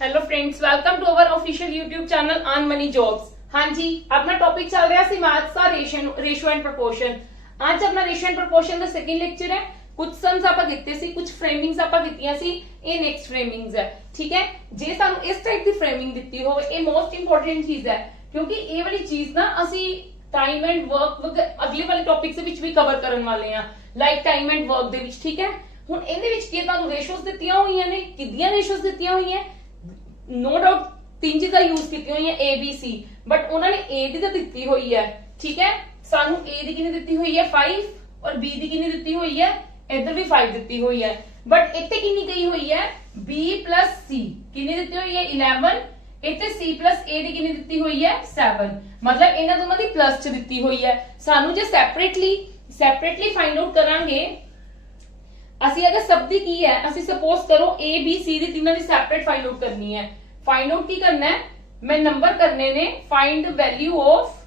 Hello friends, welcome to our official YouTube channel earn money jobs. हाँ जी, अपना topic चल रहा है मैथ्स का रेशियो एंड प्रोपोर्शन। आज अपना ratio and proportion the second lecture ਹੈ। ਕੁਝ ਸਮਸ ਆਪਾਂ ਕੀਤੇ ਸੀ, ਕੁਝ ਫਰੇਮਿੰਗਸ ਆਪਾਂ ਕੀਤੀਆਂ ਸੀ। ਇਹ ਨੈਕਸਟ ਫਰੇਮਿੰਗਸ ਹੈ, ਠੀਕ ਹੈ। ਜੇ ਸਾਨੂੰ ਇਸ ਟਾਈਪ ਦੀ ਫਰੇਮਿੰਗ ਦਿੱਤੀ ਹੋਵੇ, ਇਹ ਮੋਸਟ ਇੰਪੋਰਟੈਂਟ ਚੀਜ਼ ਹੈ, ਕਿਉਂਕਿ ਇਹ ਵਾਲੀ ਚੀਜ਼ ਨਾ ਅਸੀਂ ਟਾਈਮ ਐਂਡ ਵਰਕ ਅਗਲੇ ਵਾਲੇ ਟੌਪਿਕਸ ਦੇ ਵਿੱਚ ਵੀ ਕਵਰ ਕਰਨ ਵਾਲੇ ਆ, ਲਾਈਕ ਟਾਈਮ ਐਂਡ ਵਰਕ ਦੇ ਵਿੱਚ, ਠੀਕ ਹੈ। ਹੁਣ ਇਹਦੇ ਵਿੱਚ ਕੀ ਤੁਹਾਨੂੰ ਰੇਸ਼ੋਸ ਦਿੱਤੀਆਂ ਹੋਈਆਂ ਨੇ, ਕਿੰਨੀਆਂ ਰੇਸ਼ੋਸ ਦਿੱਤੀਆਂ ਹੋਈਆਂ, नो डाउट तीन चीजा यूज की हुई है ए बी सी, बट उन्होंने ए दी तो दी हुई है, ठीक है। सानू ए दी कितनी दी हुई है 5 और बी दी कितनी दी हुई है, इधर भी 5 दी हुई है, बट इतने कितनी गई हुई है बी प्लस सी कितनी दी हुई है 11, इतने सी प्लस ए दी कितनी दी हुई है 7, मतलब इन्हां दोनों दी प्लस च दी हुई है। सानू जे सैपरेटली फाइंड आउट करांगे, ਅਸੀਂ अगर सब दी की है, ਅਸੀਂ सपोज करो ए बी सी दी तीनों दी सैपरेट फाइंड आउट करनी है। फाइंड आउट की करना है, मैं नंबर करने ने find value of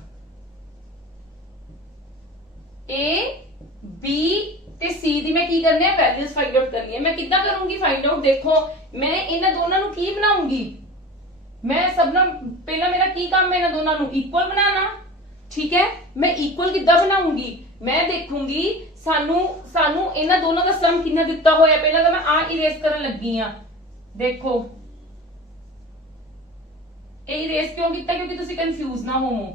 A B ते सी दी मैं की करनी है, वैल्यूज फाइंड आउट करनी है। मैं कितना करूंगी फाइंड आउट, देखो मैं इन्हां दोनों नु की बनाऊंगी, मैं सबना पहला मेरा की काम है इन्हां दोनों नु इक्वल बनाना, ठीक है। मैं इक्वल किद्दां बनाऊंगी, मैं देखूंगी सानू इन्हां दोनों का सम कितना दिता होया। पहला तो मैं आ इरेज करन लगी हां, देखो ए इरेज क्यों किया, क्योंकि तुसी कंफ्यूज ना होवो,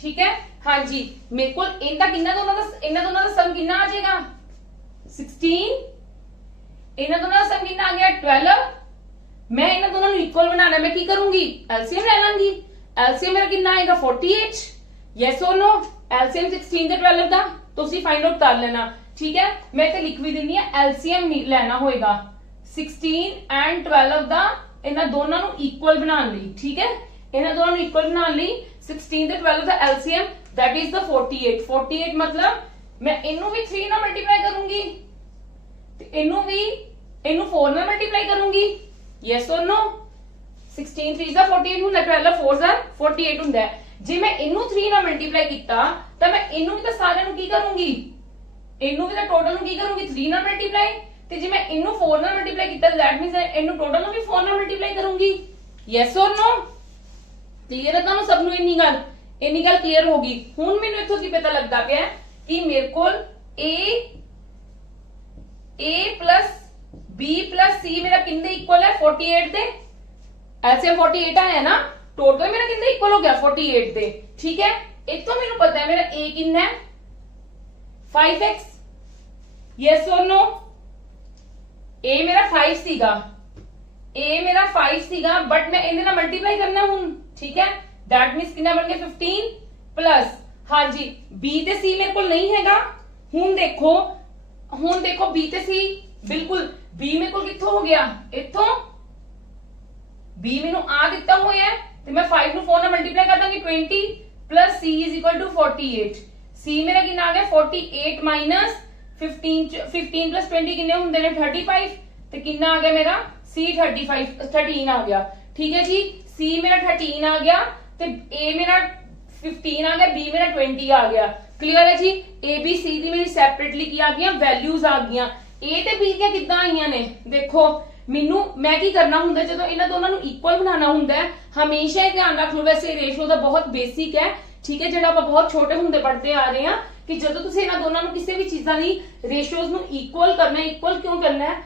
ठीक है। हाँ जी, मेरे को इनका कितना दोनों का सम कितना आ जाएगा 16, इन्हां दोनों का सम कितना आ गया 12। मैं इन्हां दोनों को इक्वल बनाना, मैं की करूंगी एलसीएम ले लांगी। एलसीएम मेरा कितना आएगा 48, यस और नो। एलसीएम 16 ਤੇ 12 ਦਾ ਤੁਸੀਂ फाइंड आउट कर लेना, ठीक है। मैं इत्थे लिख भी दिन्नी है, एलसीएम लेना होएगा 16 एंड 12 ਦਾ ਇਹਨਾਂ ਦੋਨਾਂ ਨੂੰ ਇਕੁਅਲ ਬਣਾਉਣ ਲਈ, ठीक है। ਇਹਨਾਂ ਦੋਨਾਂ ਨੂੰ ਇਕੁਅਲ ਬਣਾਉਣ ਲਈ 16 ਤੇ 12 ਦਾ एलसीएम दैट इज द 48 मतलब मैं ਇਹਨੂੰ ਵੀ 3 ਨਾਲ ਮਲਟੀਪਲਾਈ ਕਰੂੰਗੀ ਤੇ ਇਹਨੂੰ 4 ਨਾਲ ਮਲਟੀਪਲਾਈ ਕਰੂੰਗੀ, ਯੈਸ অর नो। 16 3 ਦਾ 48 ਹੁੰਦਾ, 12 4 ਦਾ 48 ਹੁੰਦਾ। ਜੇ ਮੈਂ ਇਹਨੂੰ 3 ਨਾਲ ਮਲਟੀਪਲਾਈ ਕੀਤਾ ਤਾਂ ਮੈਂ ਇਹਨੂੰ ਵੀ ਤਾਂ ਸਾਰਿਆਂ ਨੂੰ ਕੀ ਕਰੂੰਗੀ, ਇਹਨੂੰ ਵੀ ਤਾਂ ਟੋਟਲ ਨੂੰ ਕੀ ਕਰੂੰਗੀ 3 ਨਾਲ ਮਲਟੀਪਲਾਈ, ਤੇ ਜੇ ਮੈਂ ਇਹਨੂੰ 4 ਨਾਲ ਮਲਟੀਪਲਾਈ ਕੀਤਾ ਦੈਟ ਮੀਨਸ ਇਹਨੂੰ ਟੋਟਲ ਨੂੰ ਵੀ 4 ਨਾਲ ਮਲਟੀਪਲਾਈ ਕਰੂੰਗੀ, ਯੈਸ অর नो। ਕਲੀਅਰ ਹੈ ਤੁਹਾਨੂੰ ਸਭ ਨੂੰ ਇੰਨੀ ਗੱਲ ਕਲੀਅਰ ਹੋ ਗਈ। ਹੁਣ ਮੈਨੂੰ ਇੱਥੋਂ ਕੀ ਪਤਾ ਲੱਗਦਾ ਪਿਆ ਕਿ ਮੇਰੇ ਕੋਲ a plus b plus c ਮੇਰਾ ਕਿੰਨੇ ਇਕੁਅਲ ਹੈ 48 ਦੇ, ਐਲਸੀਐਮ 48 ਆਇਆ ਨਾ, टोटल मेरा कितना इक्वल हो गया 48 दे, ठीक है। इतो मेनू पता है मेरा a कितना है 5x, यस और नो। a मेरा 5 सीगा, बट मैं इहदे नाल मल्टीप्लाई करना हुन, ठीक है। दैट मींस कितना बन गया 15 प्लस, हाँ जी b ते c मेरे को नहीं हैगा। हुन देखो b ते c बिल्कुल, b मेरे को कित्थों हो गया, इत्थों b मैनू आ दिता होया है, तो मैं 5 ਨੂੰ 4 ਨਾਲ ਮਲਟੀਪਲਾਈ ਕਰ ਦਾਂਗੀ 20 plus c is equal to 48। c मेरा कितना आ गया 48 माइनस 15 प्लस 20 कितने होंगे ने 35, तो कितना आ गया मेरा c 13 आ गया, ठीक है जी। c मेरा 13 आ गया, तो a मेरा 15 आ गया, b मेरा 20 आ गया। क्लियर है जी। a b c दी मेरी सैपरेटली की आ गई, वैल्यूज आ गई। a ते b ਦੀਆਂ ਕਿੱਦਾਂ ਆਈਆਂ ਨੇ, ਦੇਖੋ मैं की करना हुंदा जदों इन्हां दोनों नूं इक्वल बनाना हुंदा है, हमेशा ही ध्यान रख लो, वैसे रेशियो दा बहुत बेसिक है, ठीक है, जिहड़ा आपां बहुत छोटे हुंदे पढ़ते आ रहे हैं कि जदों तुसीं इन्हां दोनों नूं किसी भी चीज़ां दी रेशियोज नूं इक्वल करना है। इक्वल क्यों करना है,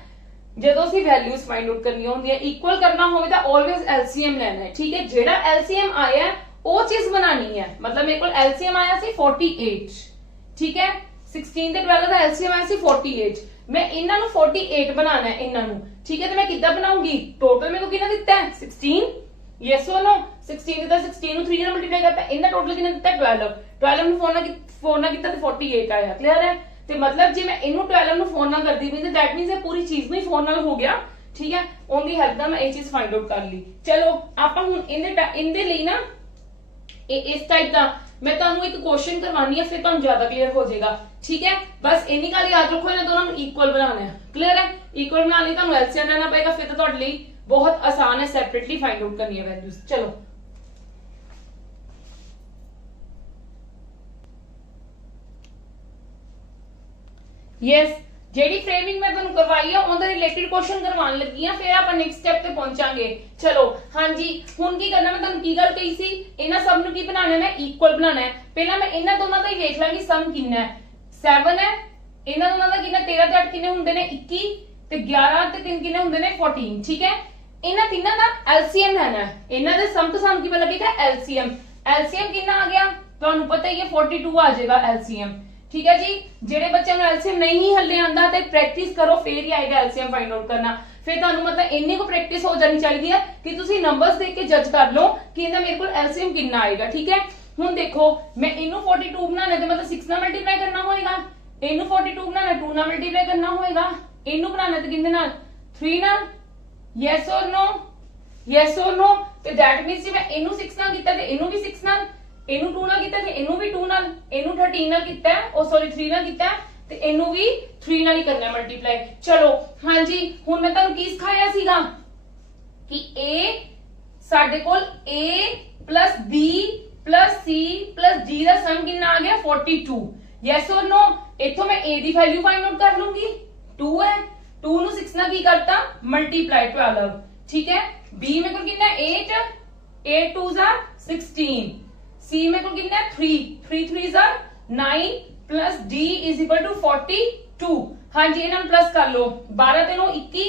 जदों असीं वैल्यूज फाइंड आउट करनी हुंदी है, इक्वल करना होवे तां ऑलवेज एलसीएम लेना है, ठीक है। जिहड़ा एलसीएम आया है वो चीज बनानी है, मतलब मेरे कोल एलसीएम आया सी 48, ठीक है। 16 ਤੇ 12 ਦਾ एलसीएम आया सी 48, मैं इन्हां नूं 48 बनाना है इन्हां नूं, ठीक है। तो मैं किद्दां बनाऊंगी, टोटल मेरे को कितना दिता है 16, यस और नो। 16 दिता, 16 ਨੂੰ 3 ਨਾਲ ਮਲਟੀਪਲਾਈ ਕਰਤਾ, ਇਹਦਾ ਟੋਟਲ ਕਿੰਨਾ ਦਿੱਤਾ 12 ਨੂੰ 4 ਨਾਲ ਕੀਤਾ ਤੇ 48 ਆਇਆ। ਕਲੀਅਰ ਹੈ। ਤੇ ਮਤਲਬ ਜੇ ਮੈਂ ਇਹਨੂੰ 12 ਨੂੰ 4 ਨਾਲ ਕਰਦੀ ਵੀ ਤੇ ਦੈਟ ਮੀਨਸ ਇਹ ਪੂਰੀ ਚੀਜ਼ ਨੂੰ 4 ਨਾਲ ਹੋ ਗਿਆ, ਠੀਕ ਹੈ। ਉਹਦੀ ਹੈਲਪ ਨਾਲ ਮੈਂ ਇਹ ਚੀਜ਼ ਫਾਈਂਡ ਆਊਟ ਕਰ ਲਈ। ਚਲੋ ਆਪਾਂ ਹੁਣ ਇਹਦੇ ਲਈ ਨਾ इस टाइप का मैं तुहानू एक क्वेश्चन करवानी है, फिर तुहानू ज्यादा क्लियर हो जाएगा, ठीक है। बस इन्नी गल याद रखो, इन्हां दोनों नूं इक्वल बनाना है। क्लियर है। इक्वल बनाने लई तुहानू एलसीएम लेना पएगा, फिर तो तुहाडे लई बहुत आसान है सैपरेटली फाइंड आउट करनी है वैल्यूज। चलो यस, ਜਿਹੜੀ ਫਰੇਮਿੰਗ ਮੈਂ ਤੁਹਾਨੂੰ ਕਰਵਾਈ ਆ ਉਹਦੇ ਰਿਲੇਟਡ ਕੁਐਸਚਨ ਕਰਵਾਉਣ ਲੱਗੀ ਆ, ਫਿਰ ਆਪਾਂ ਨੈਕਸਟ ਸਟੈਪ ਤੇ ਪਹੁੰਚਾਂਗੇ। ਚਲੋ ਹਾਂਜੀ, ਹੁਣ ਕੀ ਕਰਨਾ, ਮੈਂ ਤੁਹਾਨੂੰ ਕੀ ਗੱਲ ਕਹੀ ਸੀ, ਇਹਨਾਂ ਸਭ ਨੂੰ ਕੀ ਬਣਾਉਣਾ, ਮੈਂ ਇਕੁਅਲ ਬਣਾਉਣਾ ਹੈ। ਪਹਿਲਾਂ ਮੈਂ ਇਹਨਾਂ ਦੋਨਾਂ ਦਾ ਹੀ ਵੇਖ ਲਾਂਗੀ ਸਮ ਕਿੰਨਾ ਹੈ, 7 ਹੈ, ਇਹਨਾਂ ਦੋਨਾਂ ਦਾ ਕਿੰਨਾ, 13 ਤੇ 8 ਕਿੰਨੇ ਹੁੰਦੇ ਨੇ 21, ਤੇ 11 ਤੇ 3 ਕਿੰਨੇ ਹੁੰਦੇ ਨੇ 14। ਠੀਕ ਹੈ, ਇਹਨਾਂ ਤਿੰਨਾਂ ਦਾ ਐਲਸੀਐਮ ਲੈਣਾ ਹੈ, ਇਹਨਾਂ ਦੇ ਸਮ ਤੋਂ ਸਾਨੂੰ ਕੀ ਪਤਾ ਲੱਗੇਗਾ ਐਲਸੀਐਮ। ਐਲਸੀਐਮ ਕਿੰਨਾ ਆ ਗਿਆ ਤੁਹਾਨੂੰ ਪਤਾ ਹੀ ਹੈ 42 ਆ ਜਾਏਗਾ ਐਲਸੀਐਮ। ਠੀਕ ਹੈ ਜੀ, ਜਿਹੜੇ ਬੱਚਿਆਂ ਨੂੰ ਐਲਸੀਐਮ ਨਹੀਂ ਹੱਲੇ ਆਂਦਾ ਤੇ ਪ੍ਰੈਕਟਿਸ ਕਰੋ, ਫੇਰ ਹੀ ਆਏਗਾ ਐਲਸੀਐਮ ਫਾਈਂਡ ਆਊਟ ਕਰਨਾ। ਫਿਰ ਤੁਹਾਨੂੰ ਮਤਲਬ ਇੰਨੀ ਕੋ ਪ੍ਰੈਕਟਿਸ ਹੋ ਜਾਣੀ ਚਾਹੀਦੀ ਹੈ ਕਿ ਤੁਸੀਂ ਨੰਬਰਸ ਦੇਖ ਕੇ ਜੱਜ ਕਰ ਲਓ ਕਿ ਇਹਦਾ ਮੇਰੇ ਕੋਲ ਐਲਸੀਐਮ ਕਿੰਨਾ ਆਏਗਾ। ਠੀਕ ਹੈ, ਹੁਣ ਦੇਖੋ ਮੈਂ ਇਹਨੂੰ 42 ਬਣਾਉਣਾ ਤੇ ਮਤਲਬ 6 ਨਾਲ ਮਲਟੀਪਲਾਈ ਕਰਨਾ ਹੋਏਗਾ, ਇਹਨੂੰ 42 ਬਣਾਉਣਾ 2 ਨਾਲ ਮਲਟੀਪਲਾਈ ਕਰਨਾ ਹੋਏਗਾ, ਇਹਨੂੰ ਬਣਾਉਣਾ ਤੇ ਕਿੰਨੇ ਨਾਲ 3 ਨਾਲ। Yes or no, yes or no. ਤੇ ਦੈਟ ਮੀਨਸ ਜੇ ਮੈਂ ਇਹਨੂੰ 6 ਨਾਲ ਕੀਤਾ ਤੇ ਇਹਨੂੰ ਵੀ 6 ਨਾਲ, ਇਹਨੂੰ 2 ਨਾਲ ਕੀਤਾ ਤੇ ਇਹਨੂੰ ਵੀ 2 ਨਾਲ, ਇਹਨੂੰ 13 ਨਾਲ ਕੀਤਾ ਉਹ ਸੌਰੀ 3 ਨਾਲ ਕੀਤਾ ਤੇ ਇਹਨੂੰ ਵੀ 3 ਨਾਲ ਹੀ ਕਰਨਾ ਮਲਟੀਪਲਾਈ। ਚਲੋ ਹਾਂਜੀ, ਹੁਣ ਮੈਂ ਤੁਹਾਨੂੰ ਕੀ ਸਿਖਾਇਆ ਸੀਗਾ ਕਿ a ਸਾਡੇ ਕੋਲ a plus b plus c plus d ਦਾ ਸਮ ਕਿੰਨਾ ਆ ਗਿਆ 42। Yes or no. ਇੱਥੋਂ ਮੈਂ a ਦੀ ਵੈਲਿਊ ਫਾਈਂਡ ਆਊਟ ਕਰ ਲੂੰਗੀ, 2 ਹੈ, 2 ਨੂੰ 6 ਨਾਲ ਕੀ ਕਰਤਾ ਮਲਟੀਪਲਾਈ 12। ਠੀਕ ਹੈ, b ਮੇਰੇ ਕੋਲ ਕਿੰਨਾ 8, 8 2s are 16, c ਮੇਰੇ ਕੋਲ ਕਿੰਨਾ 3, 3 3s are 9 plus d is equal to 42। ਹਾਂਜੀ, ਇਹਨਾਂ ਨੂੰ ਪਲੱਸ ਕਰ ਲਓ, 12 ਤੇ 9 21,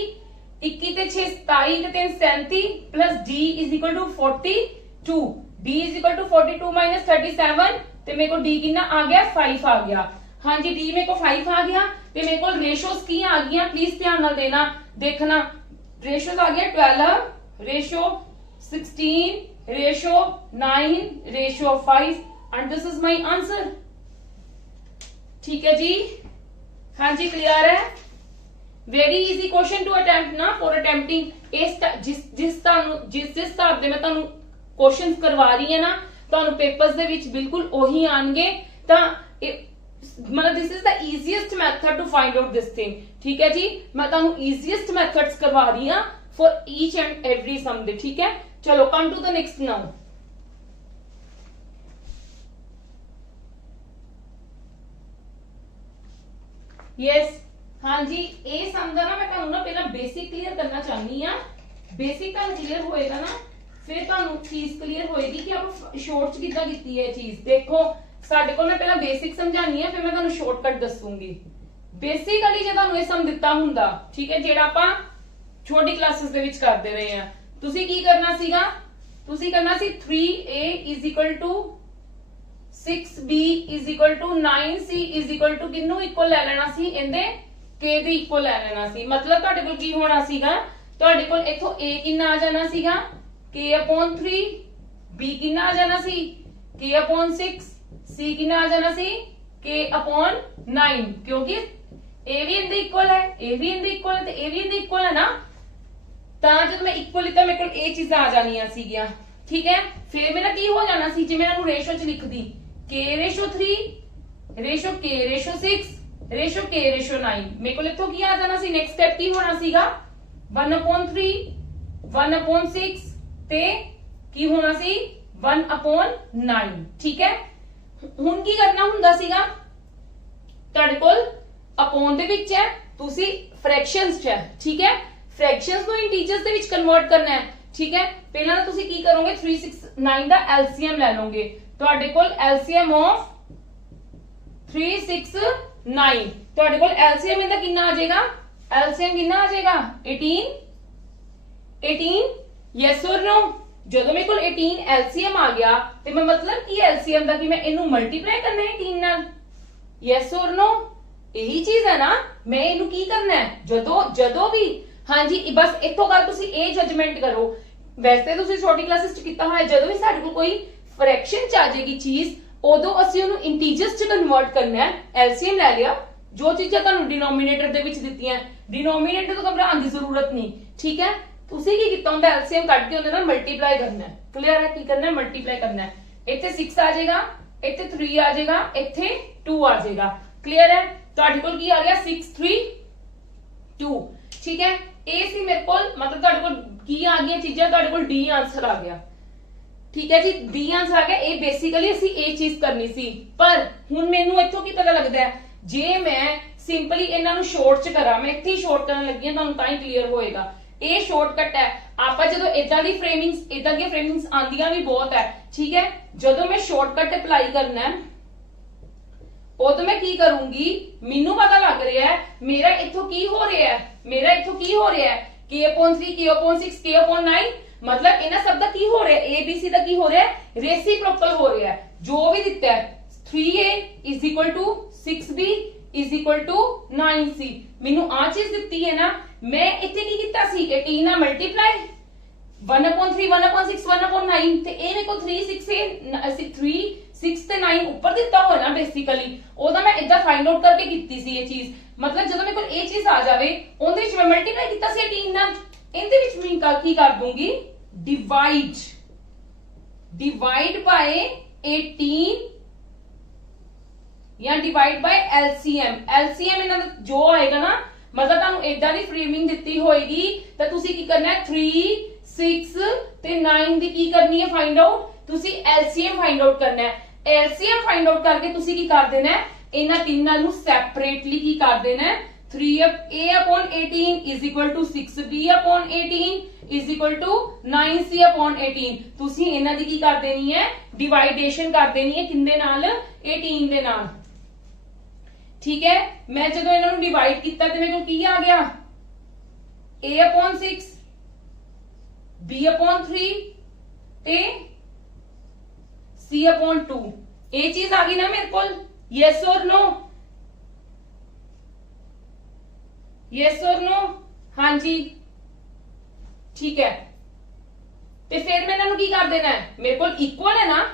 21 ਤੇ 6 27 ਤੇ 3 37 plus d is equal to 42, d is equal to 42 minus 37 ਤੇ ਮੇਰੇ ਕੋਲ d ਕਿੰਨਾ ਆ ਗਿਆ 5 ਆ ਗਿਆ। ਹਾਂਜੀ, d ਮੇਰੇ ਕੋਲ 5 ਆ ਗਿਆ ਤੇ ਮੇਰੇ ਕੋਲ ਰੇਸ਼ੋਸ ਕੀ ਆ ਗਈਆਂ, ਪਲੀਜ਼ ਧਿਆਨ ਨਾਲ ਦੇਣਾ ਦੇਖਣਾ। ਰੇਸ਼ੋਸ ਆ ਗਿਆ 12, ratio 16, ratio 9, ratio 5 and this is my answer। ठीक है जी, हाँ जी क्लियर है। Very easy question to attempt ना, फॉर अटेम्प्टिंग जिस हिसाब ਦੇ ਮੈਂ ਤੁਹਾਨੂੰ क्वेश्चंस करवा रही है ना, ਤੁਹਾਨੂੰ पेपर्स ਦੇ ਵਿੱਚ ਬਿਲਕੁਲ ਉਹੀ ਆਣਗੇ। ਤਾਂ मतलब this is the easiest method to find out this thing। ठीक है जी, मैं ਤੁਹਾਨੂੰ easiest methods करवा रही ਹਾਂ for each and every sum ਦੇ। ठीक है, चलो come to the next now। Yes हाँ जी, ਇਹ ਸਮ ਦਾ ਨਾ ਮੈਂ ਤੁਹਾਨੂੰ ਨਾ ਪਹਿਲਾਂ ਬੇਸਿਕ ਕਲੀਅਰ ਕਰਨਾ ਚਾਹਨੀ ਆ। ਬੇਸਿਕ ਤਾਂ ਕਲੀਅਰ ਹੋਏਗਾ ਨਾ, ਫਿਰ ਤੁਹਾਨੂੰ ਚੀਜ਼ ਕਲੀਅਰ ਹੋਏਗੀ ਕਿ ਆਪਾਂ ਸ਼ਾਰਟ ਚ ਕਿੱਦਾਂ ਕੀਤੀ ਹੈ ਇਹ ਚੀਜ਼। ਦੇਖੋ ਸਾਡੇ ਕੋਲ ਮੈਂ ਪਹਿਲਾਂ ਬੇਸਿਕ ਸਮਝਾਣੀ ਆ, ਫਿਰ ਮੈਂ ਤੁਹਾਨੂੰ ਸ਼ਾਰਟਕਟ ਦੱਸੂਗੀ। ਬੇਸਿਕਲੀ ਜੇ ਤੁਹਾਨੂੰ ਇਹ ਸਮ ਦਿੱਤਾ ਹੁੰਦਾ, ਠੀਕ ਹੈ, ਜਿਹੜਾ ਆਪਾਂ ਛੋਟੀ ਕਲਾਸਿਸ ਦੇ ਵਿੱਚ ਕਰਦੇ ਰਹੇ ਆ, ਤੁਸੀਂ ਕੀ ਕਰਨਾ ਸੀਗਾ, ਤੁਸੀਂ ਕਰਨਾ ਸੀ 3a is equal to 6b is equal to 9c is equal to ਕਿੰਨੂੰ ਇਕੁਅਲ ਲੈ ਲੈਣਾ ਸੀ, ਇਹਦੇ k ਦੇ ਇਕੁਅਲ ਲੈ ਲੈਣਾ ਸੀ। ਮਤਲਬ ਤੁਹਾਡੇ ਕੋਲ ਕੀ ਹੋਣਾ ਸੀਗਾ, ਤੁਹਾਡੇ ਕੋਲ ਇੱਥੋਂ a ਕਿੰਨਾ ਆ ਜਾਣਾ ਸੀਗਾ k/3, b ਕਿੰਨਾ ਆ ਜਾਣਾ ਸੀ k/6, c ਕਿੰਨਾ ਆ ਜਾਣਾ ਸੀ k/9, ਕਿਉਂਕਿ a ਵੀ ਇਹਦੇ ਇਕੁਅਲ ਹੈ, a ਵੀ ਇਹਦੇ ਇਕੁਅਲ ਹੈ ਤੇ a ਵੀ ਇਹਦੇ ਇਕੁਅਲ ਹੈ ਨਾ। ਤਾਂ ਜਦ ਮੈਂ ਇਕੁਅਲ ਲਿਖਤਾ ਮੇਰੇ ਕੋਲ ਇਹ ਚੀਜ਼ਾਂ ਆ ਜਾਣੀਆਂ ਸੀਗੀਆਂ। ਠੀਕ ਹੈ, ਫਿਰ ਮੇਰਾ ਕੀ ਹੋ ਜਾਣਾ ਸੀ, ਜੇ ਮੈਂ ਇਹਨੂੰ ਰੇਸ਼ੋ ਚ ਲਿਖਦੀ k/3, ratio k/6, ratio k/9, ਮੇਰੇ ਕੋਲ ਇੱਥੋਂ ਕੀ ਆ ਜਾਣਾ ਸੀ, ਨੈਕਸਟ ਸਟੈਪ ਕੀ ਹੋਣਾ ਸੀਗਾ 1/3, 1/6 ਤੇ ਕੀ ਹੋਣਾ ਸੀ 1/9। ਠੀਕ ਹੈ, ਹੁਣ ਕੀ ਕਰਨਾ ਹੁੰਦਾ ਸੀਗਾ, ਤੁਹਾਡੇ ਕੋਲ ਅਪੋਨ ਦੇ ਵਿੱਚ ਹੈ, ਤੁਸੀਂ ਫ੍ਰੈਕਸ਼ਨਸ ਚ ਹੈ। ਠੀਕ ਹੈ, ਫ੍ਰੈਕਸ਼ਨਸ ਨੂੰ ਇੰਟੀਜਰਸ ਦੇ ਵਿੱਚ ਕਨਵਰਟ ਕਰਨਾ ਹੈ। ਠੀਕ ਹੈ, ਪਹਿਲਾਂ ਤਾਂ ਤੁਸੀਂ ਕੀ ਕਰੋਗੇ 369 ਦਾ ਐਲਸੀਐਮ ਲੈ ਲਓਗੇ। ਤੁਹਾਡੇ ਕੋਲ ਐਲਸੀਐਮ ਆਫ 369, ਤੁਹਾਡੇ ਕੋਲ ਐਲਸੀਐਮ ਇਹਦਾ ਕਿੰਨਾ ਆ ਜਾਏਗਾ, ਐਲਸੀਐਮ ਕਿੰਨਾ ਆ ਜਾਏਗਾ 18, 18 ਯੈਸ অর ਨੋ। ਜਦੋਂ ਮੇਰੇ ਕੋਲ 18 ਐਲਸੀਐਮ ਆ ਗਿਆ ਤੇ ਮੈਂ ਮਤਲਬ ਕੀ ਐਲਸੀਐਮ ਦਾ ਕਿ ਮੈਂ ਇਹਨੂੰ ਮਲਟੀਪਲਾਈ ਕਰਨਾ ਹੈ 18 ਨਾਲ। ਯੈਸ অর ਨੋ, ਇਹੀ ਚੀਜ਼ ਹੈ ਨਾ, ਮੈਂ ਇਹਨੂੰ ਕੀ ਕਰਨਾ ਹੈ ਜਦੋਂ ਵੀ ਹਾਂਜੀ, ਬਸ ਇੱਥੋਂ ਗੱਲ ਤੁਸੀਂ ਇਹ ਜਜਮੈਂਟ ਕਰੋ। ਵੈਸੇ ਤੁਸੀਂ ਛੋਟੀ ਕਲਾਸਿਸ ਚ ਕੀਤਾ ਹੋਇਆ, ਜਦੋਂ ਵੀ ਸਾਡੇ ਕੋਲ ਕੋਈ ਫ੍ਰੈਕਸ਼ਨ ਚ ਆ ਜਾਏਗੀ ਚੀਜ਼, ਉਦੋਂ ਅਸੀਂ ਉਹਨੂੰ ਇੰਟੀਜਰਸ ਚ ਕਨਵਰਟ ਕਰਨਾ ਹੈ। ਐਲਸੀਐਮ ਲੈ ਲਿਆ, ਜੋ ਚੀਜ਼ਾਂ ਤੁਹਾਨੂੰ ਡਿਨੋਮੀਨੇਟਰ ਦੇ ਵਿੱਚ ਦਿੱਤੀਆਂ, ਡਿਨੋਮੀਨੇਟਰ ਤੋਂ ਘਬਰਾਉਣ ਦੀ ਜ਼ਰੂਰਤ ਨਹੀਂ। ਠੀਕ ਹੈ, ਤੁਸੀਂ ਕੀ ਕੀਤਾ ਹੁੰਦਾ, ਐਲਸੀਐਮ ਕੱਢ ਕੇ ਉਹਦੇ ਨਾਲ ਮਲਟੀਪਲਾਈ ਕਰਨਾ ਹੈ। ਕਲੀਅਰ ਹੈ, ਕੀ ਕਰਨਾ ਹੈ, ਮਲਟੀਪਲਾਈ ਕਰਨਾ ਹੈ। ਇੱਥੇ 6 ਆ ਜਾਏਗਾ, ਇੱਥੇ 3 ਆ ਜਾਏਗਾ, ਇੱਥੇ 2 ਆ ਜਾਏਗਾ। ਕਲੀਅਰ ਹੈ, ਤੁਹਾਡੇ ਕੋਲ ਕੀ ਆ ਗਿਆ 6 3 2। ਠੀਕ ਹੈ, ਇਹ ਸੀ ਮੇਰੇ ਕੋਲ, ਮਤਲਬ ਤੁਹਾਡੇ ਕੋਲ ਕੀ ਆ ਗਈਆਂ ਚੀਜ਼ਾਂ, ਤੁਹਾਡੇ ਕੋਲ ਡੀ ਆਂਸਰ ਆ ਗਿਆ। ਠੀਕ ਹੈ ਜੀ, ਡੀ ਆਂਸਰ ਆ ਗਿਆ। ਇਹ ਬੇਸਿਕਲੀ ਅਸੀਂ ਇਹ ਚੀਜ਼ ਕਰਨੀ ਸੀ, ਪਰ ਹੁਣ ਮੈਨੂੰ ਇੱਥੋਂ ਕੀ ਪਤਾ ਲੱਗਦਾ ਹੈ, ਜੇ ਮੈਂ ਸਿੰਪਲੀ ਇਹਨਾਂ ਨੂੰ ਸ਼ੋਰਟ ਚ ਕਰਾਂ ਮੈਂ ਇੱਥੇ ਹੀ ਸ਼ੋਰਟ ਕਰਨ ਲੱਗੀ ਹਾਂ ਤੁਹਾਨੂੰ ਤਾਂ ਹੀ ਕਲੀਅਰ ਹੋਏਗਾ ਇਹ ਸ਼ਾਰਟਕਟ ਹੈ ਆਪਾਂ ਜਦੋਂ ਇਦਾਂ ਦੀ ਫਰੇਮਿੰਗਸ ਇਦਾਂ ਦੀਆਂ ਫਰੇਮਿੰਗਸ ਆਂਦੀਆਂ ਵੀ ਬਹੁਤ ਹੈ ਠੀਕ ਹੈ ਜਦੋਂ ਮੈਂ ਸ਼ਾਰਟਕਟ ਅਪਲਾਈ ਕਰਨਾ ਹੈ ਉਦੋਂ ਮੈਂ ਕੀ ਕਰੂੰਗੀ ਮੈਨੂੰ ਪਤਾ ਲੱਗ ਰਿਹਾ ਹੈ ਮੇਰਾ ਇੱਥੋਂ ਕੀ ਹੋ ਰਿਹਾ ਹੈ ਮੇਰਾ ਇੱਥੋਂ ਕੀ ਹੋ ਰਿਹਾ ਹੈ k/3 k/6 k/9 मतलब इन्हें सब का की हो रहा है ABC का की हो रहा है रेसिप्रोकल हो रहा है जो भी दिता है 3A is equal to 6B is equal to 9C मैनू आ चीज दिती है ना मैं इत्थे की कीता सी 18 ना मल्टीप्लाई 1/3 1/6 1/9 ते ए मेरे को 3 6 3 6 ਤੇ 9 ਉੱਪਰ ਦਿੱਤਾ ਹੋਇਆ ਨਾ ਬੇਸਿਕਲੀ ਉਹਦਾ ਮੈਂ ਇਦਾਂ ਫਾਈਂਡ ਆਊਟ ਕਰਕੇ ਕੀਤੀ ਸੀ ਇਹ ਚੀਜ਼ ਮਤਲਬ ਜਦੋਂ ਮੇਰੇ ਕੋਲ ਇਹ ਚੀਜ਼ ਆ ਜਾਵੇ ਉਹਦੇ ਵਿੱਚ ਮੈਂ ਮਲਟੀਪਲਾਈ ਕੀਤਾ ਸੀ 18 ਨਾਲ ਇਹਦੇ ਵਿੱਚ ਮੈਂ ਕੀ ਕਰ ਦੂੰਗੀ डिवाइड बाय 18 या डिवाइड बाय LCM ਇਹਨਾਂ ਦਾ ਜੋ ਆਏਗਾ ਨਾ ਮਤਲਬ ਤੁਹਾਨੂੰ ਇਦਾਂ ਦੀ ਫਰੇਮਿੰਗ ਦਿੱਤੀ ਹੋਏਗੀ ਤਾਂ ਤੁਸੀਂ ਕੀ ਕਰਨਾ ਹੈ 3 6 ਤੇ 9 ਦੀ ਕੀ ਕਰਨੀ ਹੈ ਫਾਈਂਡ ਆਊਟ ਤੁਸੀਂ LCM ਫਾਈਂਡ ਆਊਟ ਕਰਨਾ ਹੈ LCM ਫਾਈਂਡ ਆਊਟ ਕਰਕੇ ਤੁਸੀਂ ਕੀ ਕਰ ਦੇਣਾ ਹੈ ਇਹਨਾਂ ਤਿੰਨਾਂ ਨੂੰ ਸੈਪਰੇਟਲੀ ਕੀ ਕਰ ਦੇਣਾ ਹੈ 3A/18 is equal to 6B/18 is equal to 9C/18 ਤੁਸੀਂ ਇਹਨਾਂ ਦੀ ਕੀ ਕਰ ਦੇਣੀ ਹੈ ਡਿਵਾਈਡੇਸ਼ਨ ਕਰ ਦੇਣੀ ਹੈ ਕਿੰਨੇ ਨਾਲ 18 ਦੇ ਨਾਲ ਠੀਕ ਹੈ ਮੈਂ ਜਦੋਂ ਇਹਨਾਂ ਨੂੰ ਡਿਵਾਈਡ ਕੀਤਾ ਤੇ ਮੇਰੇ ਕੋਲ ਕੀ ਆ ਗਿਆ A/6 B/3 ਤੇ C/2 ਇਹ ਚੀਜ਼ ਆ ਗਈ ਨਾ ਮੇਰੇ ਕੋਲ yes or no यस और नो हाँ जी ठीक है ते फिर मैं इन्हां नूं की कर देना है मेरे को इक्वल है ना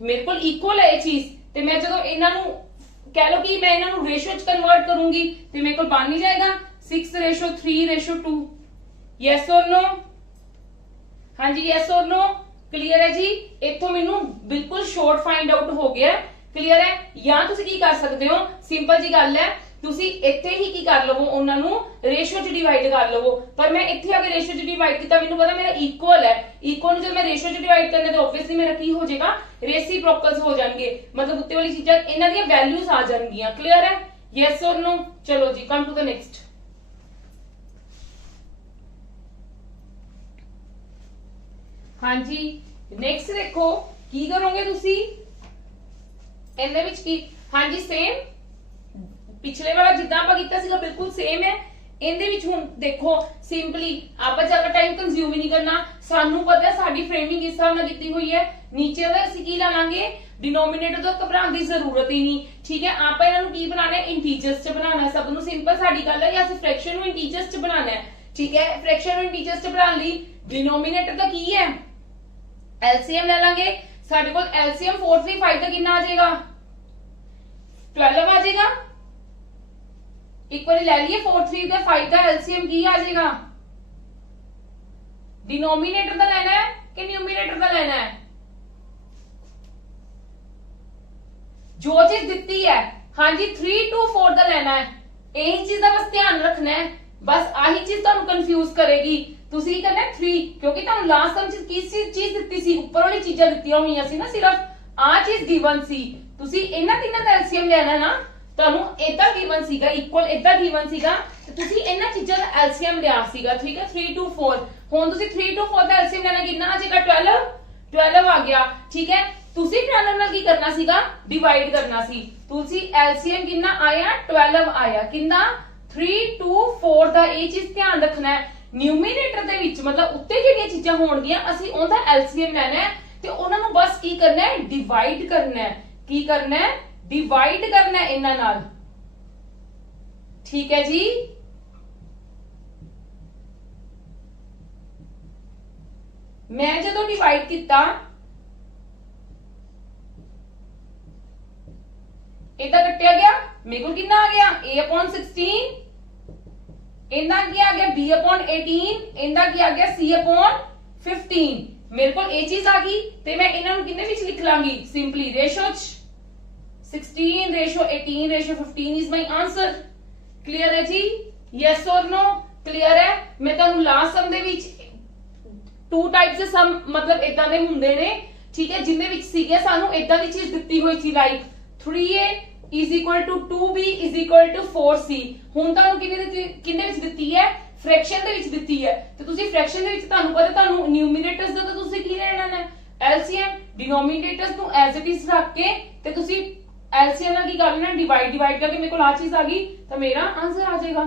मेरे को इक्वल है ये चीज ते मैं जदों इन्हां नूं कह लो कि मैं इन्हां नूं रेशियो च कन्वर्ट करूंगी ते मेरे को बन ही जाएगा 6:3:2 यस और नो हाँ जी यस और नो क्लियर है जी इत्थों मैनूं बिल्कुल शॉर्ट फाइंड आउट हो गया क्लियर है या तुसीं की कर सकते हो सिंपल जी गल है ਤੁਸੀਂ ਇੱਥੇ ਹੀ ਕੀ ਕਰ ਲਵੋ ਉਹਨਾਂ ਨੂੰ ਰੇਸ਼ੀਓ ਚ ਡਿਵਾਈਡ ਕਰ ਲਵੋ ਪਰ ਮੈਂ ਇੱਥੇ ਅਗਰ ਰੇਸ਼ੀਓ ਚ ਡਿਵਾਈਡ ਕੀਤਾ ਮੈਨੂੰ ਪਤਾ ਮੇਰਾ ਇਕੁਅਲ ਹੈ ਇਕੁਅਲ ਨੂੰ ਜਦ ਮੈਂ ਰੇਸ਼ੀਓ ਚ ਡਿਵਾਈਡ ਕਰਨਾ ਤਾਂ ਆਬਵੀਅਸਲੀ ਮੇਰਾ ਕੀ ਹੋ ਜਾਏਗਾ ਰੈਸਿਪਰੋਕਲਸ ਹੋ ਜਾਣਗੇ ਮਤਲਬ ਉੱਤੇ ਵਾਲੀ ਚੀਜ਼ਾਂ ਇਹਨਾਂ ਦੀਆਂ ਵੈਲਿਊਜ਼ ਆ ਜਾਣਗੀਆਂ ਕਲੀਅਰ ਹੈ ਯੈਸ অর ਨੋ ਚਲੋ ਜੀ ਕਮ ਟੂ ਦ ਨੈਕਸਟ ਹਾਂਜੀ ਨੈਕਸਟ ਦੇਖੋ ਕੀ ਕਰੋਗੇ ਤੁਸੀਂ ਇਹਦੇ ਵਿੱਚ ਕੀ ਹਾਂਜੀ ਸੇਮ पिछले वाला जिद्दां आपां कीता सीगा बिल्कुल सेम है ਇਹਦੇ ਵਿੱਚ ਹੁਣ ਦੇਖੋ ਸਿੰਪਲੀ ਆਪਾਂ ਜ਼ਿਆਦਾ ਟਾਈਮ ਕੰਜ਼ਿਊਮ ਹੀ ਨਹੀਂ ਕਰਨਾ ਸਾਨੂੰ ਪਤਾ ਸਾਡੀ ਫਰੇਮਿੰਗ ਇਸ ਹਿਸਾਬ ਨਾਲ ਕੀਤੀ ਹੋਈ ਹੈ ਨੀਚੇ ਦਾ ਅਸੀਂ ਕੀ ਲਾ ਲਾਂਗੇ डिनोमिनेटर तो घबराने की जरूरत ही नहीं ठीक है आप इन्हां नूं की बनाना है इंटीजर्स च बनाना है सब नूं सिंपल साडी गल है या ਅਸੀਂ फ्रैक्शन नूं इंटीजर्स च बनाना है ठीक है फ्रैक्शन नूं इंटीजर्स च बनाने लई डिनोमिनेटर दा की है एलसीएम ले लांगे साडे कोल एलसीएम 4 3 5 दा कितना आ जाएगा 12 आ जाएगा एक बार ले लिए 4 3 का 5 का एलसीएम की आ जाएगा डिनोमिनेटर का लेना है कि न्यूमिनेटर का लेना है जो चीज दिती है हाँ जी 3 2 4 का लेना है यही चीज का बस ध्यान रखना है बस आही चीज तुहानू कंफ्यूज करेगी तुसी की करना है 3 क्योंकि तुहानू लास्ट टाइम किस चीज दिती सी ऊपर वाली चीजां दित्तियां होईयां सी ना सिर्फ आ चीज गिवन सी तुसी इन्हां तिन्हां दा एलसीएम लेना है ना ਤੁਹਾਨੂੰ ਇਦਾਂ ਗਿਵਨ ਸੀਗਾ ਇਕੁਅਲ ਇਦਾਂ ਗਿਵਨ ਸੀਗਾ ਤੇ ਤੁਸੀਂ ਇਹਨਾਂ ਚੀਜ਼ਾਂ ਦਾ ਐਲਸੀਐਮ ਲਿਆ ਸੀਗਾ ਠੀਕ ਹੈ 3 2 4 ਹੁਣ ਤੁਸੀਂ 3 2 4 ਦਾ ਐਲਸੀਐਮ ਲੈਣਾ ਕਿੰਨਾ ਆ ਜਾਏਗਾ 12 ਆ ਗਿਆ ਠੀਕ ਹੈ ਤੁਸੀਂ 12 ਨਾਲ ਕੀ ਕਰਨਾ ਸੀਗਾ ਡਿਵਾਈਡ ਕਰਨਾ ਸੀ ਤੁਸੀਂ ਐਲਸੀਐਮ ਕਿੰਨਾ ਆਇਆ 12 ਆਇਆ ਕਿੰਨਾ 3 2 4 ਦਾ ਇਹ ਚੀਜ਼ ਧਿਆਨ ਰੱਖਣਾ ਹੈ ਨਿਊਮੀਨੇਟਰ ਦੇ ਵਿੱਚ ਮਤਲਬ ਉੱਤੇ ਜਿਹੜੀਆਂ ਚੀਜ਼ਾਂ ਹੋਣਗੀਆਂ ਅਸੀਂ ਉਹਦਾ ਐਲਸੀਐਮ ਲੈਣਾ ਹੈ ਤੇ ਉਹਨਾਂ ਨੂੰ ਬਸ ਕੀ ਕਰਨਾ ਹੈ ਡਿਵਾਈਡ ਕਰਨਾ ਹੈ ਕੀ ਕਰਨਾ ਹੈ डिवाइड करना है इन्हां नाल ठीक है जी मैं जदों डिवाइड किया इदा कटिया गया मेरे को कितना आ गया A/16 इनका की आ गया B/18 इनका की आ गया C/15 मेरे को ये चीज आ गई ते मैं इन्हां नूं किन्ने विच लिख Langi simply ratio 16:18:15 is my answer clear है जी yes or no clear है मैं ਤੁਹਾਨੂੰ ਲਾਸਟ ਸਮ ਦੇ ਵਿੱਚ टू टाइप्स ਦੇ ਸਮ ਮਤਲਬ ਇਦਾਂ ਦੇ ਹੁੰਦੇ ਨੇ ਠੀਕ ਹੈ ਜਿੰਨੇ ਵਿੱਚ ਸੀਗੇ ਸਾਨੂੰ ਇਦਾਂ ਦੀ ਚੀਜ਼ ਦਿੱਤੀ ਹੋਈ ਸੀ like 3A is equal to 2b is equal to 4c। ਹੁਣ ਤੁਹਾਨੂੰ ਕਿੰਨੇ ਵਿੱਚ ਦਿੱਤੀ ਹੈ? ਫ੍ਰੈਕਸ਼ਨ ਦੇ ਵਿੱਚ ਦਿੱਤੀ ਹੈ। ਤੇ ਤੁਸੀਂ ਫ੍ਰੈਕਸ਼ਨ ਦੇ ਵਿੱਚ ਤੁਹਾਨੂੰ ਪਤਾ ਤੁਹਾਨੂੰ ਨਿਊਮਰੇਟਰਸ ਦਾ ਤਾਂ ਤੁਸੀਂ ਕੀ ਲੈਣਾ ਹੈ? LCM। डिनोमिनेटर्स ਨੂੰ ਐਜ਼ ਇਟ ਇਜ਼ ਰੱਖ ਕੇ ਤੇ ਤੁਸੀਂ LCM ਨਾਲ ਕੀ ਕਰ ਲੈਣਾ? ਡਿਵਾਈਡ ਕਰਕੇ ਮੇਰੇ ਕੋਲ ਆ ਚੀਜ਼ ਆ ਗਈ ਤਾਂ ਮੇਰਾ ਆਨਸਰ ਆ ਜਾਏਗਾ।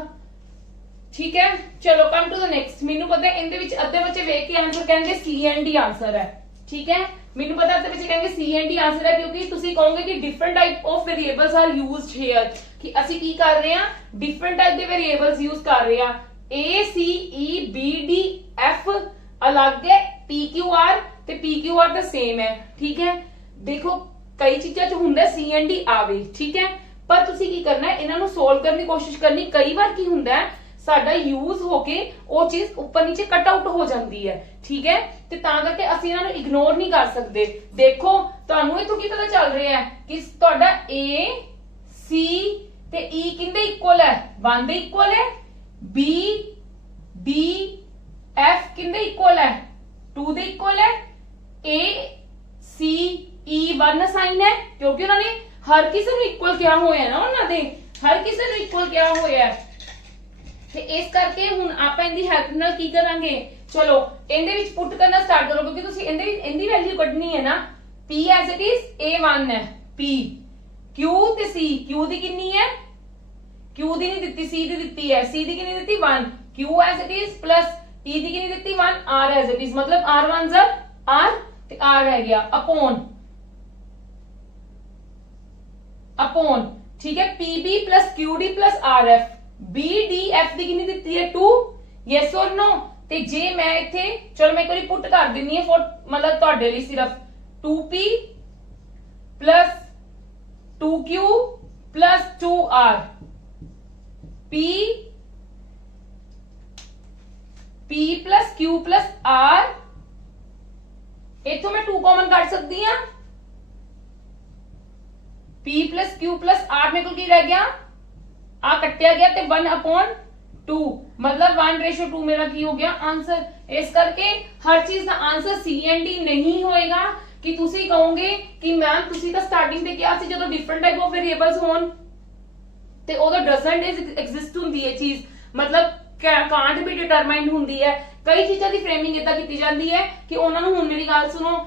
ठीक है, चलो कम टू द नेक्स्ट। मेनू पता है इनके विच अद्धे बच्चे वेख के आंसर कहेंगे सी एंड डी आंसर है। ठीक है, मेनू पता अद्धे बच्चे कहेंगे सी एंड डी आंसर है क्योंकि तुसी कहोगे कि different type of variables are used here कि ਅਸੀਂ ਕੀ ਕਰ ਰਹੇ ਹਾਂ? डिफरेंट टाइप ਦੇ वेरिएबल्स यूज कर रहे हैं। A C E B D F अलग है, P Q R ਤੇ P Q R ਤਾਂ ਸੇਮ ਹੈ। ਠੀਕ ਹੈ, ਦੇਖੋ ਕਈ ਚੀਜ਼ਾਂ ਚ ਹੁੰਦਾ C and D ਆਵੇ। ਠੀਕ ਹੈ, ਪਰ ਤੁਸੀਂ ਕੀ ਕਰਨਾ ਹੈ? ਇਹਨਾਂ ਨੂੰ ਸੋਲਵ ਕਰਨ ਦੀ ਕੋਸ਼ਿਸ਼ ਕਰਨੀ। ਕਈ ਵਾਰ ਕੀ ਹੁੰਦਾ ਹੈ ਸਾਡਾ ਯੂਜ਼ ਹੋ ਕੇ ਉਹ ਚੀਜ਼ ਉੱਪਰ ਨੀਚੇ ਕੱਟ ਆਊਟ ਹੋ ਜਾਂਦੀ ਹੈ। ਠੀਕ ਹੈ, ਤੇ ਤਾਂ ਕਰਕੇ ਅਸੀਂ ਇਹਨਾਂ ਨੂੰ ਇਗਨੋਰ ਨਹੀਂ ਕਰ ਸਕਦੇ। ਦੇਖੋ ਤੁਹਾਨੂੰ ਇਥੋਂ ਕੀ ਪਤਾ ਚੱਲ ਰਿਹਾ ਹੈ ਕਿ ਤੁਹਾਡਾ A C ਤੇ E ਕਿੰਦੇ ਇਕੁਅਲ ਹੈ? 1 ਦੇ ਇਕੁਅਲ ਹੈ। B D F ਕਿੰਦੇ ਇਕੁਅਲ ਹੈ? 2 ਦੇ ਇਕੁਅਲ ਹੈ। A C E 1 ਸਾਈਨ ਹੈ ਕਿਉਂਕਿ ਉਹਨਾਂ ਨੇ ਹਰ ਕਿਸੇ ਨੂੰ ਇਕੁਅਲ ਕਿਹਾ ਹੋਇਆ ਨਾ, ਉਹਨਾਂ ਦੇ ਹਰ ਕਿਸੇ ਨੂੰ ਇਕੁਅਲ ਕਿਹਾ ਹੋਇਆ ਹੈ। ਤੇ ਇਸ ਕਰਕੇ ਹੁਣ ਆਪਾਂ ਇਹਦੀ ਹੈਲਪ ਨਾਲ ਕੀ ਕਰਾਂਗੇ? ਚਲੋ ਇਹਦੇ ਵਿੱਚ ਪੁੱਟ ਕਰਨਾ ਸਟਾਰਟ ਕਰੋ ਕਿਉਂਕਿ ਤੁਸੀਂ ਇਹਦੀ ਵੈਲਿਊ ਕੱਢਣੀ ਹੈ ਨਾ। P as it is A1 ਹੈ। P Q ਤੇ C, Q ਦੀ ਕਿੰਨੀ ਹੈ? Q ਦੀ ਨਹੀਂ ਦਿੱਤੀ, C ਦੀ ਦਿੱਤੀ ਹੈ। C ਦੀ ਕਿੰਨੀ ਦਿੱਤੀ? 1। Q as it is plus E ਦੀ ਕਿੰਨੀ ਦਿੱਤੀ? 1। R ਐਜ਼ ਇਟ ਇਜ਼ ਮਤਲਬ R1 ਜ਼ਰ R ਤੇ R ਰਹਿ ਗਿਆ ਅਪੋਨ। ठीक है, PB plus QD plus RF। BDF ਦੀ ਕਿੰਨੀ ਦਿੱਤੀ ਹੈ? 2। Yes or no? ਤੇ ਜੇ ਮੈਂ ਇੱਥੇ ਚਲੋ ਮੈਂ ਇੱਕ ਵਾਰੀ ਪੁੱਟ ਕਰ ਦਿੰਨੀ ਹੈ ਮਤਲਬ ਤੁਹਾਡੇ ਲਈ ਸਿਰਫ 2P plus 2Q plus 2R P plus Q plus R। ਇੱਥੋਂ ਮੈਂ 2 ਕਾਮਨ ਕੱਢ ਸਕਦੀ ਹਾਂ। P plus Q plus R ਮੇਰੇ ਕੋਲ ਕੀ ਰਹਿ ਗਿਆ? ਆ ਕੱਟਿਆ ਗਿਆ ਤੇ 1/2 मतलब 1:2 ਮੇਰਾ ਕੀ ਹੋ ਗਿਆ? ਆਨਸਰ। ਇਸ ਕਰਕੇ ਹਰ ਚੀਜ਼ ਦਾ ਆਨਸਰ C and D ਨਹੀਂ ਹੋਏਗਾ ਕਿ ਤੁਸੀਂ ਕਹੋਗੇ ਕਿ ਮੈਮ ਤੁਸੀਂ ਤਾਂ ਸਟਾਰਟਿੰਗ ਤੇ ਕਿਹਾ ਸੀ ਜਦੋਂ ਡਿਫਰੈਂਟ ਟਾਈਪ ਆਫ ਵੇਰੀਏਬਲਸ ਹੋਣ ਤੇ ਉਹਦਾ ਡਸਨਟ ਐਗਜ਼ਿਸਟ ਹੁੰਦੀ ਹੈ ਚੀਜ਼, ਮਤਲਬ ਕਾਂਟ ਵੀ ਡਿਟਰਮਾਈਨਡ ਹੁੰਦੀ ਹੈ। ਕਈ ਚੀਜ਼ਾਂ ਦੀ ਫਰੇਮਿੰਗ ਇਦਾਂ ਕੀਤੀ ਜਾਂਦੀ ਹੈ ਕਿ ਉਹਨਾਂ ਨੂੰ ਹੁਣ ਮੇਰੀ ਗੱਲ ਸੁਣੋ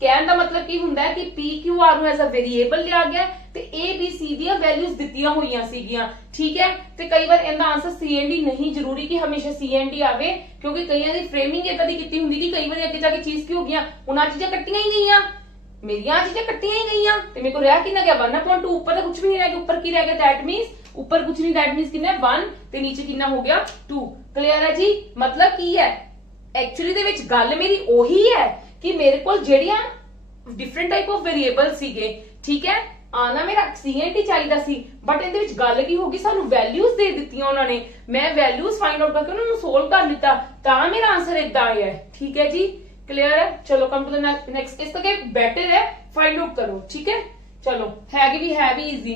ਕਹਿਣ ਦਾ ਮਤਲਬ ਕੀ ਹੁੰਦਾ ਹੈ ਕਿ P Q R ਨੂੰ ਐਜ਼ ਅ ਵੇਰੀਏਬਲ ਲਿਆ ਗਿਆ ਤੇ A B C ਦੀਆਂ ਵੈਲਿਊਜ਼ ਦਿੱਤੀਆਂ ਹੋਈਆਂ ਸੀਗੀਆਂ। ਠੀਕ ਹੈ, ਤੇ ਕਈ ਵਾਰ ਇਹਦਾ ਆਨਸਰ C and D ਨਹੀਂ ਜ਼ਰੂਰੀ ਕਿ ਹਮੇਸ਼ਾ C and D ਆਵੇ ਕਿਉਂਕਿ ਕਈਆਂ ਦੀ ਫਰੇਮਿੰਗ ਇਦਾਂ ਦੀ ਕੀਤੀ ਹੁੰਦੀ ਕਿ ਕਈ ਵਾਰ ਅੱਗੇ ਜਾ ਕੇ ਚੀਜ਼ ਕੀ ਹੋ ਗਈਆਂ, ਉਹਨਾਂ ਚੀਜ਼ਾਂ ਕੱਟੀਆਂ ਹੀ ਗਈਆਂ, ਮੇਰੀਆਂ ਚੀਜ਼ਾਂ ਕੱਟੀਆਂ ਹੀ ਗਈਆਂ ਤੇ ਮੇਰੇ ਕੋਲ ਰਹਿ ਕਿੰਨਾ ਗਿਆ? 1/2। ਉੱਪਰ ਤਾਂ ਕੁਝ ਵੀ ਨਹੀਂ ਰਹਿ ਗਿਆ, ਉੱਪਰ ਕੀ ਰਹਿ ਗਿਆ? ਦੈਟ ਮੀਨਸ ਉੱਪਰ ਕੁਝ ਨਹੀਂ, ਦੈਟ ਮੀਨਸ ਕਿੰਨਾ? 1 ਤੇ ਨੀਚੇ ਕਿੰਨਾ ਹੋ ਗਿਆ? 2। ਕਲੀਅਰ ਹੈ ਜੀ? ਮਤਲਬ ਕੀ ਹੈ ਐਕਚੁਅਲੀ ਦੇ ਵਿੱਚ ਗੱਲ ਮੇਰੀ ਉਹੀ ਹੈ ਕਿ ਮੇਰੇ ਕੋਲ ਜਿਹੜੀਆਂ डिफरेंट टाइप ऑफ वेरिएबल सीगे। ठीक है, आना मेरा C and D चाहिदा सी बट ਇਹਦੇ ਵਿੱਚ ਗੱਲ ਕੀ ਹੋਗੀ ਸਾਨੂੰ ਵੈਲਿਊਜ਼ ਦੇ ਦਿੱਤੀਆਂ ਉਹਨਾਂ ਨੇ, ਮੈਂ ਵੈਲਿਊਜ਼ ਫਾਈंड आउट करके ਉਹਨਾਂ ਨੂੰ ਸੋਲਵ ਕਰ ਲਿੱਤਾ ਤਾਂ ਮੇਰਾ ਆਨਸਰ ਇਦਾਂ ਆਇਆ ਹੈ। ठीक है जी, क्लियर है? चलो कम टू द नेक्स्ट। इस तक बेटर है फाइंड आउट करो। ठीक है, चलो है भी easy.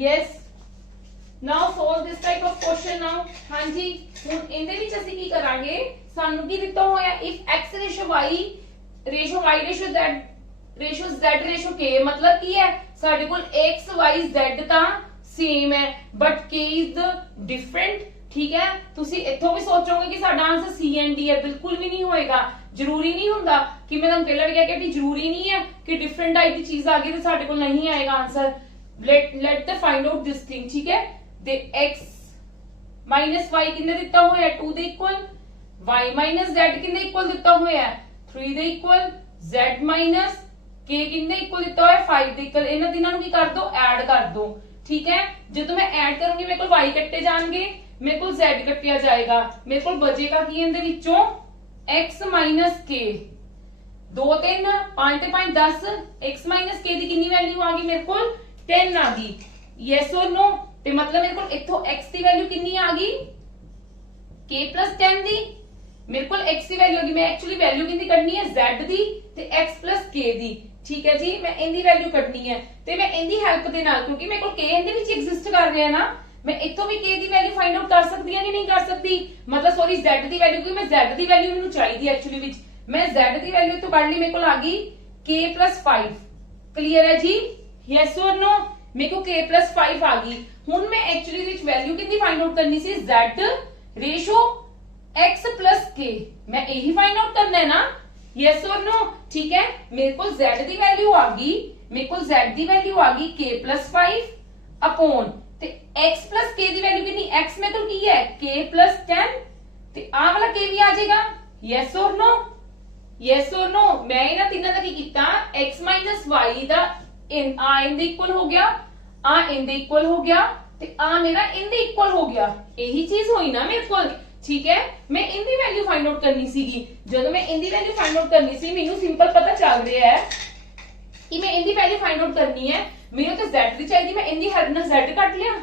Yes, now solve this type of question now। हाँ जी, ਹੁਣ ਇਹਦੇ ਵਿੱਚ ਅਸੀਂ ਕੀ ਕਰਾਂਗੇ? ਸਾਨੂੰ ਕੀ ਦਿੱਤਾ ਹੋਇਆ? if x ratio y ratio z ratio k ਮਤਲਬ ਕੀ ਹੈ? ਸਾਡੇ ਕੋਲ x y z ਤਾਂ ਸੇਮ ਹੈ but k is the different। ਠੀਕ ਹੈ, ਤੁਸੀਂ ਇੱਥੋਂ ਵੀ ਸੋਚੋਗੇ ਕਿ ਸਾਡਾ ਆਨਸਰ C and D ਹੈ, ਬਿਲਕੁਲ ਵੀ ਨਹੀਂ ਹੋਏਗਾ। ਜ਼ਰੂਰੀ ਨਹੀਂ ਹੁੰਦਾ ਕਿ ਮੈਂ ਤੁਹਾਨੂੰ ਪਹਿਲਾਂ ਵੀ ਕਿਹਾ ਕਿ ਜ਼ਰੂਰੀ ਨਹੀਂ ਹੈ ਕਿ ਡਿਫਰੈਂਟ ਟਾਈਪ ਦੀ ਚੀਜ਼ ਆ ਗਈ ਤੇ ਸਾਡੇ ਕੋਲ ਨਹੀਂ ਆਏਗਾ answer. let the find out this thing। ਠੀਕ ਹੈ, ਤੇ x minus y ਕਿੰਨੇ ਦਿੱਤਾ ਹੋਇਆ? 2 ਦੇ ਇਕੁਅਲ। y minus z ਕਿੰਨੇ ਇਕੁਅਲ ਦਿੱਤਾ ਹੋਇਆ? 3 ਦੇ ਇਕੁਅਲ। z minus k ਕਿੰਨੇ ਇਕੁਅਲ ਦਿੱਤਾ ਹੋਇਆ? 5 ਦੇ ਇਕੁਅਲ। ਇਹਨਾਂ ਤਿੰਨਾਂ ਨੂੰ ਕੀ ਕਰ ਦੋ? ਐਡ ਕਰ ਦੋ। ਠੀਕ ਹੈ, ਜਦੋਂ ਮੈਂ ਐਡ ਕਰੂੰਗੀ ਮੇਰੇ ਕੋਲ y ਕੱਟੇ ਜਾਣਗੇ, ਮੇਰੇ ਕੋਲ z ਕੱਟਿਆ ਜਾਏਗਾ, ਮੇਰੇ ਕੋਲ ਬਚੇਗਾ ਕੀ ਇਹਦੇ ਵਿੱਚੋਂ? x minus k। 2 3 5 ਤੇ 5 10। x minus k ਦੀ ਕਿੰਨੀ ਵੈਲਿਊ ਆ ਗਈ ਮੇਰੇ ਕੋਲ? 10 ਆ ਗਈ। Yes or no? ਤੇ ਮਤਲਬ ਮੇਰੇ ਕੋਲ ਇੱਥੋਂ x ਦੀ ਵੈਲਿਊ ਕਿੰਨੀ ਆ ਗਈ? k plus 10 ਦੀ। ਮੇਰੇ ਕੋਲ x ਦੀ ਵੈਲਿਊ ਆ ਗਈ, ਮੈਂ ਐਕਚੁਅਲੀ ਵੈਲਿਊ ਕਿੰਦੀ ਕੱਢਣੀ ਹੈ? z ਦੀ ਤੇ x plus k ਦੀ। ਠੀਕ ਹੈ ਜੀ, ਮੈਂ ਇਹਦੀ ਵੈਲਿਊ ਕੱਢਣੀ ਹੈ ਤੇ ਮੈਂ ਇਹਦੀ ਹੈਲਪ ਦੇ ਨਾਲ ਕਿਉਂਕਿ ਮੇਰੇ ਕੋਲ k ਇਹਦੇ ਵਿੱਚ ਐਗਜ਼ਿਸਟ ਕਰ ਰਿਹਾ ਨਾ, ਮੈਂ ਇੱਥੋਂ ਵੀ k ਦੀ ਵੈਲਿਊ ਫਾਈਂਡ ਆਊਟ ਕਰ ਸਕਦੀ ਹਾਂ ਕਿ ਨਹੀਂ ਕਰ ਸਕਦੀ? ਮਤਲਬ ਸੌਰੀ z ਦੀ ਵੈਲਿਊ, ਕਿਉਂਕਿ ਮੈਂ z ਦੀ ਵੈਲਿਊ ਮੈਨੂੰ ਚਾਹੀਦੀ ਐਕਚੁਅਲੀ ਵਿੱਚ मैं z ਦੀ ਵੈਲਿਊ ਤੋਂ ਕੱਢ ਲਈ, ਮੇਰੇ ਕੋਲ ਆ ਗਈ k + 5। ਕਲੀਅਰ ਹੈ ਜੀ? Yes or no? ਮੇਰੇ ਕੋਲ k + 5 ਆ ਗਈ। ਹੁਣ ਮੈਂ ਐਕਚੁਅਲੀ ਵਿੱਚ ਵੈਲਿਊ ਕਿੰਨੀ ਫਾਈਂਡ ਆਊਟ ਕਰਨੀ ਸੀ? z ਰੇਸ਼ੋ x + k, मैं यही फाइंड आउट करना है ना? यस और नो? ठीक है, मेरे को z दी वैल्यू आ गई, मेरे को z दी वैल्यू आ गई k + 5 अपॉन ते x + k दी वैल्यू कितनी? x मेरे को की है k + 10 ते आ वाला k भी आ जाएगा। यस और नो? यस और नो? मैं इना तीनों का की कीता x - y दा इन दे इक्वल हो गया, आ इन दे इक्वल हो गया ते आ मेरा इन दे इक्वल हो गया। यही चीज हुई ना मेरे को। ठीक है, मैं इनकी वैल्यू फाइंड आउट करनी सीगी। जब मैं इनकी वैल्यू फाइंड आउट करनी सी, मेनू सिंपल पता चल रहा है कि मैं इनकी वैल्यू फाइंड आउट करनी है। मेरे तो z दी चाहिए, मैं इनकी हेल्प नाल z कट लिया।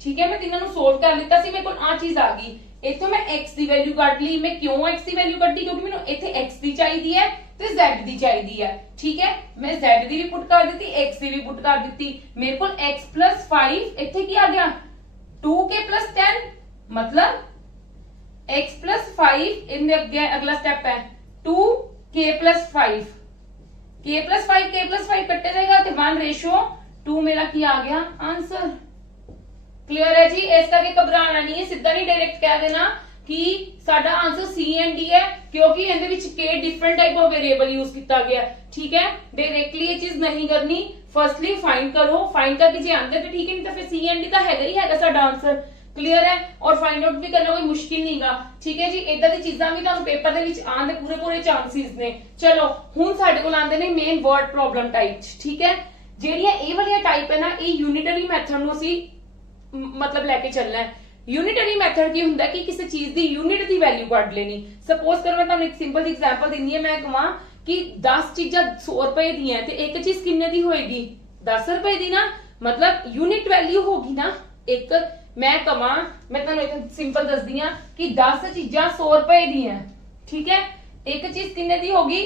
ठीक है, मैं तीनों नु सोल्व कर लिता सी, मेरे को आ चीज आ गई। इथों मैं x दी वैल्यू कट ली। मैं क्यों x दी वैल्यू कट्टी? क्योंकि मैंने इथे x दी चाहिए है ते z दी चाहिए है। ठीक है, मैं z दी भी पुट कर दी, x दी भी पुट कर दी। मेरे को x + 5 इथे की आ गया 2k + 10, मतलब x + 5 इन अगला स्टेप है 2k + 5, k + 5 k + 5 कट्टे जाएगा तो 1:2 मेरा की आ गया आंसर। क्लियर है जी? इस करके घबराना नहीं है, सीधा नहीं डायरेक्ट कह देना कि साडा आंसर सी एंड डी है, क्योंकि इहदे विच k different type of variable use किया गया। ठीक है, डायरेक्टली ये चीज नहीं करनी। फर्स्टली फाइंड करो, फाइंड करके जे आंदे तो ठीक है, नहीं तो फिर सी एंड डी तो हैगा ही हैगा साडा आंसर। क्लियर है? और फाइंड आउट भी करना कोई मुश्किल नहीं गा। ठीक है जी, इदा दी चीजां भी तुहानू पेपर दे विच आउण दे पूरे चांसेस ने। चलो हुण साडे कोल आंदे ने मेन वर्ड प्रॉब्लम टाइप्स। ठीक है, जेहड़ियां ए वाली टाइप है ना, ये यूनिटरी मैथड नू असीं मतलब लेके चलना है। यूनिटरी मैथड की हुंदा कि किसी चीज दी यूनिट दी वैल्यू कढ लेनी। सपोज करो मैं तुहानू एक सिंपल एग्जांपल दिंदी है, मैं कहां कि 10 चीजां 100 रुपए दी हैं ते एक चीज किन्ने दी होएगी? 10 रुपए दी ना, मतलब यूनिट वैल्यू होगी ना एक। मैं कहां, मैं तुहानू एक सिंपल दस दी कि 10 चीजां 100 रुपए दी हैं। ठीक है, एक चीज किन्ने दी होगी?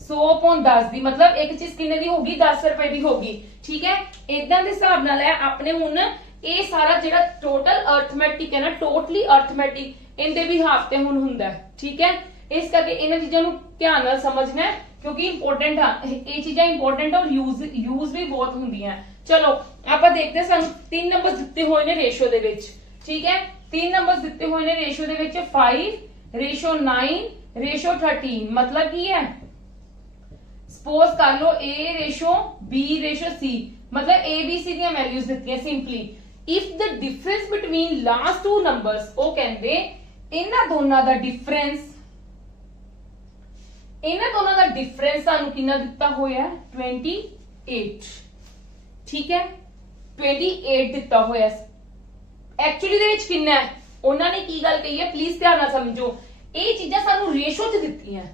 100/10 दी, मतलब एक चीज किन्ने दी होगी? 10 रुपए दी होगी। ठीक है, इदां दे हिसाब नाल है अपने हुण ये सारा जेड़ा टोटल अर्थमैटिक है ना, टोटली अर्थमैटिक इनदे भी हाफ ते हुण हुंदा है। ठीक है, इस करके इन्हां चीजां नू ध्यान नाल समझना है, क्योंकि इंपोर्टेंट है ये चीजां, इंपोर्टेंट और यूज भी बहुत हुंदियां। चलो आपां देखते हैं, सानू 3 नंबर दिते हुए ने रेशो दे विच। ठीक है, 3 नंबर दिते हुए ने रेशो दे विच 5:9:13, मतलब की है? सपोज कर लो A:B:C, मतलब ABC दी वैल्यूज दित्ती है simply. If the difference between last two numbers, वो कहंदे इन्हां दोनों दा डिफरेंस सानू कितना दिता होया? 28। ठीक है, 28 दिता होया। एक्चुअली दे विच कितना है? उन्होंने की गल कही है, प्लीज ध्यान नाल समझो। ये चीजां सानू रेशो च दित्तियां,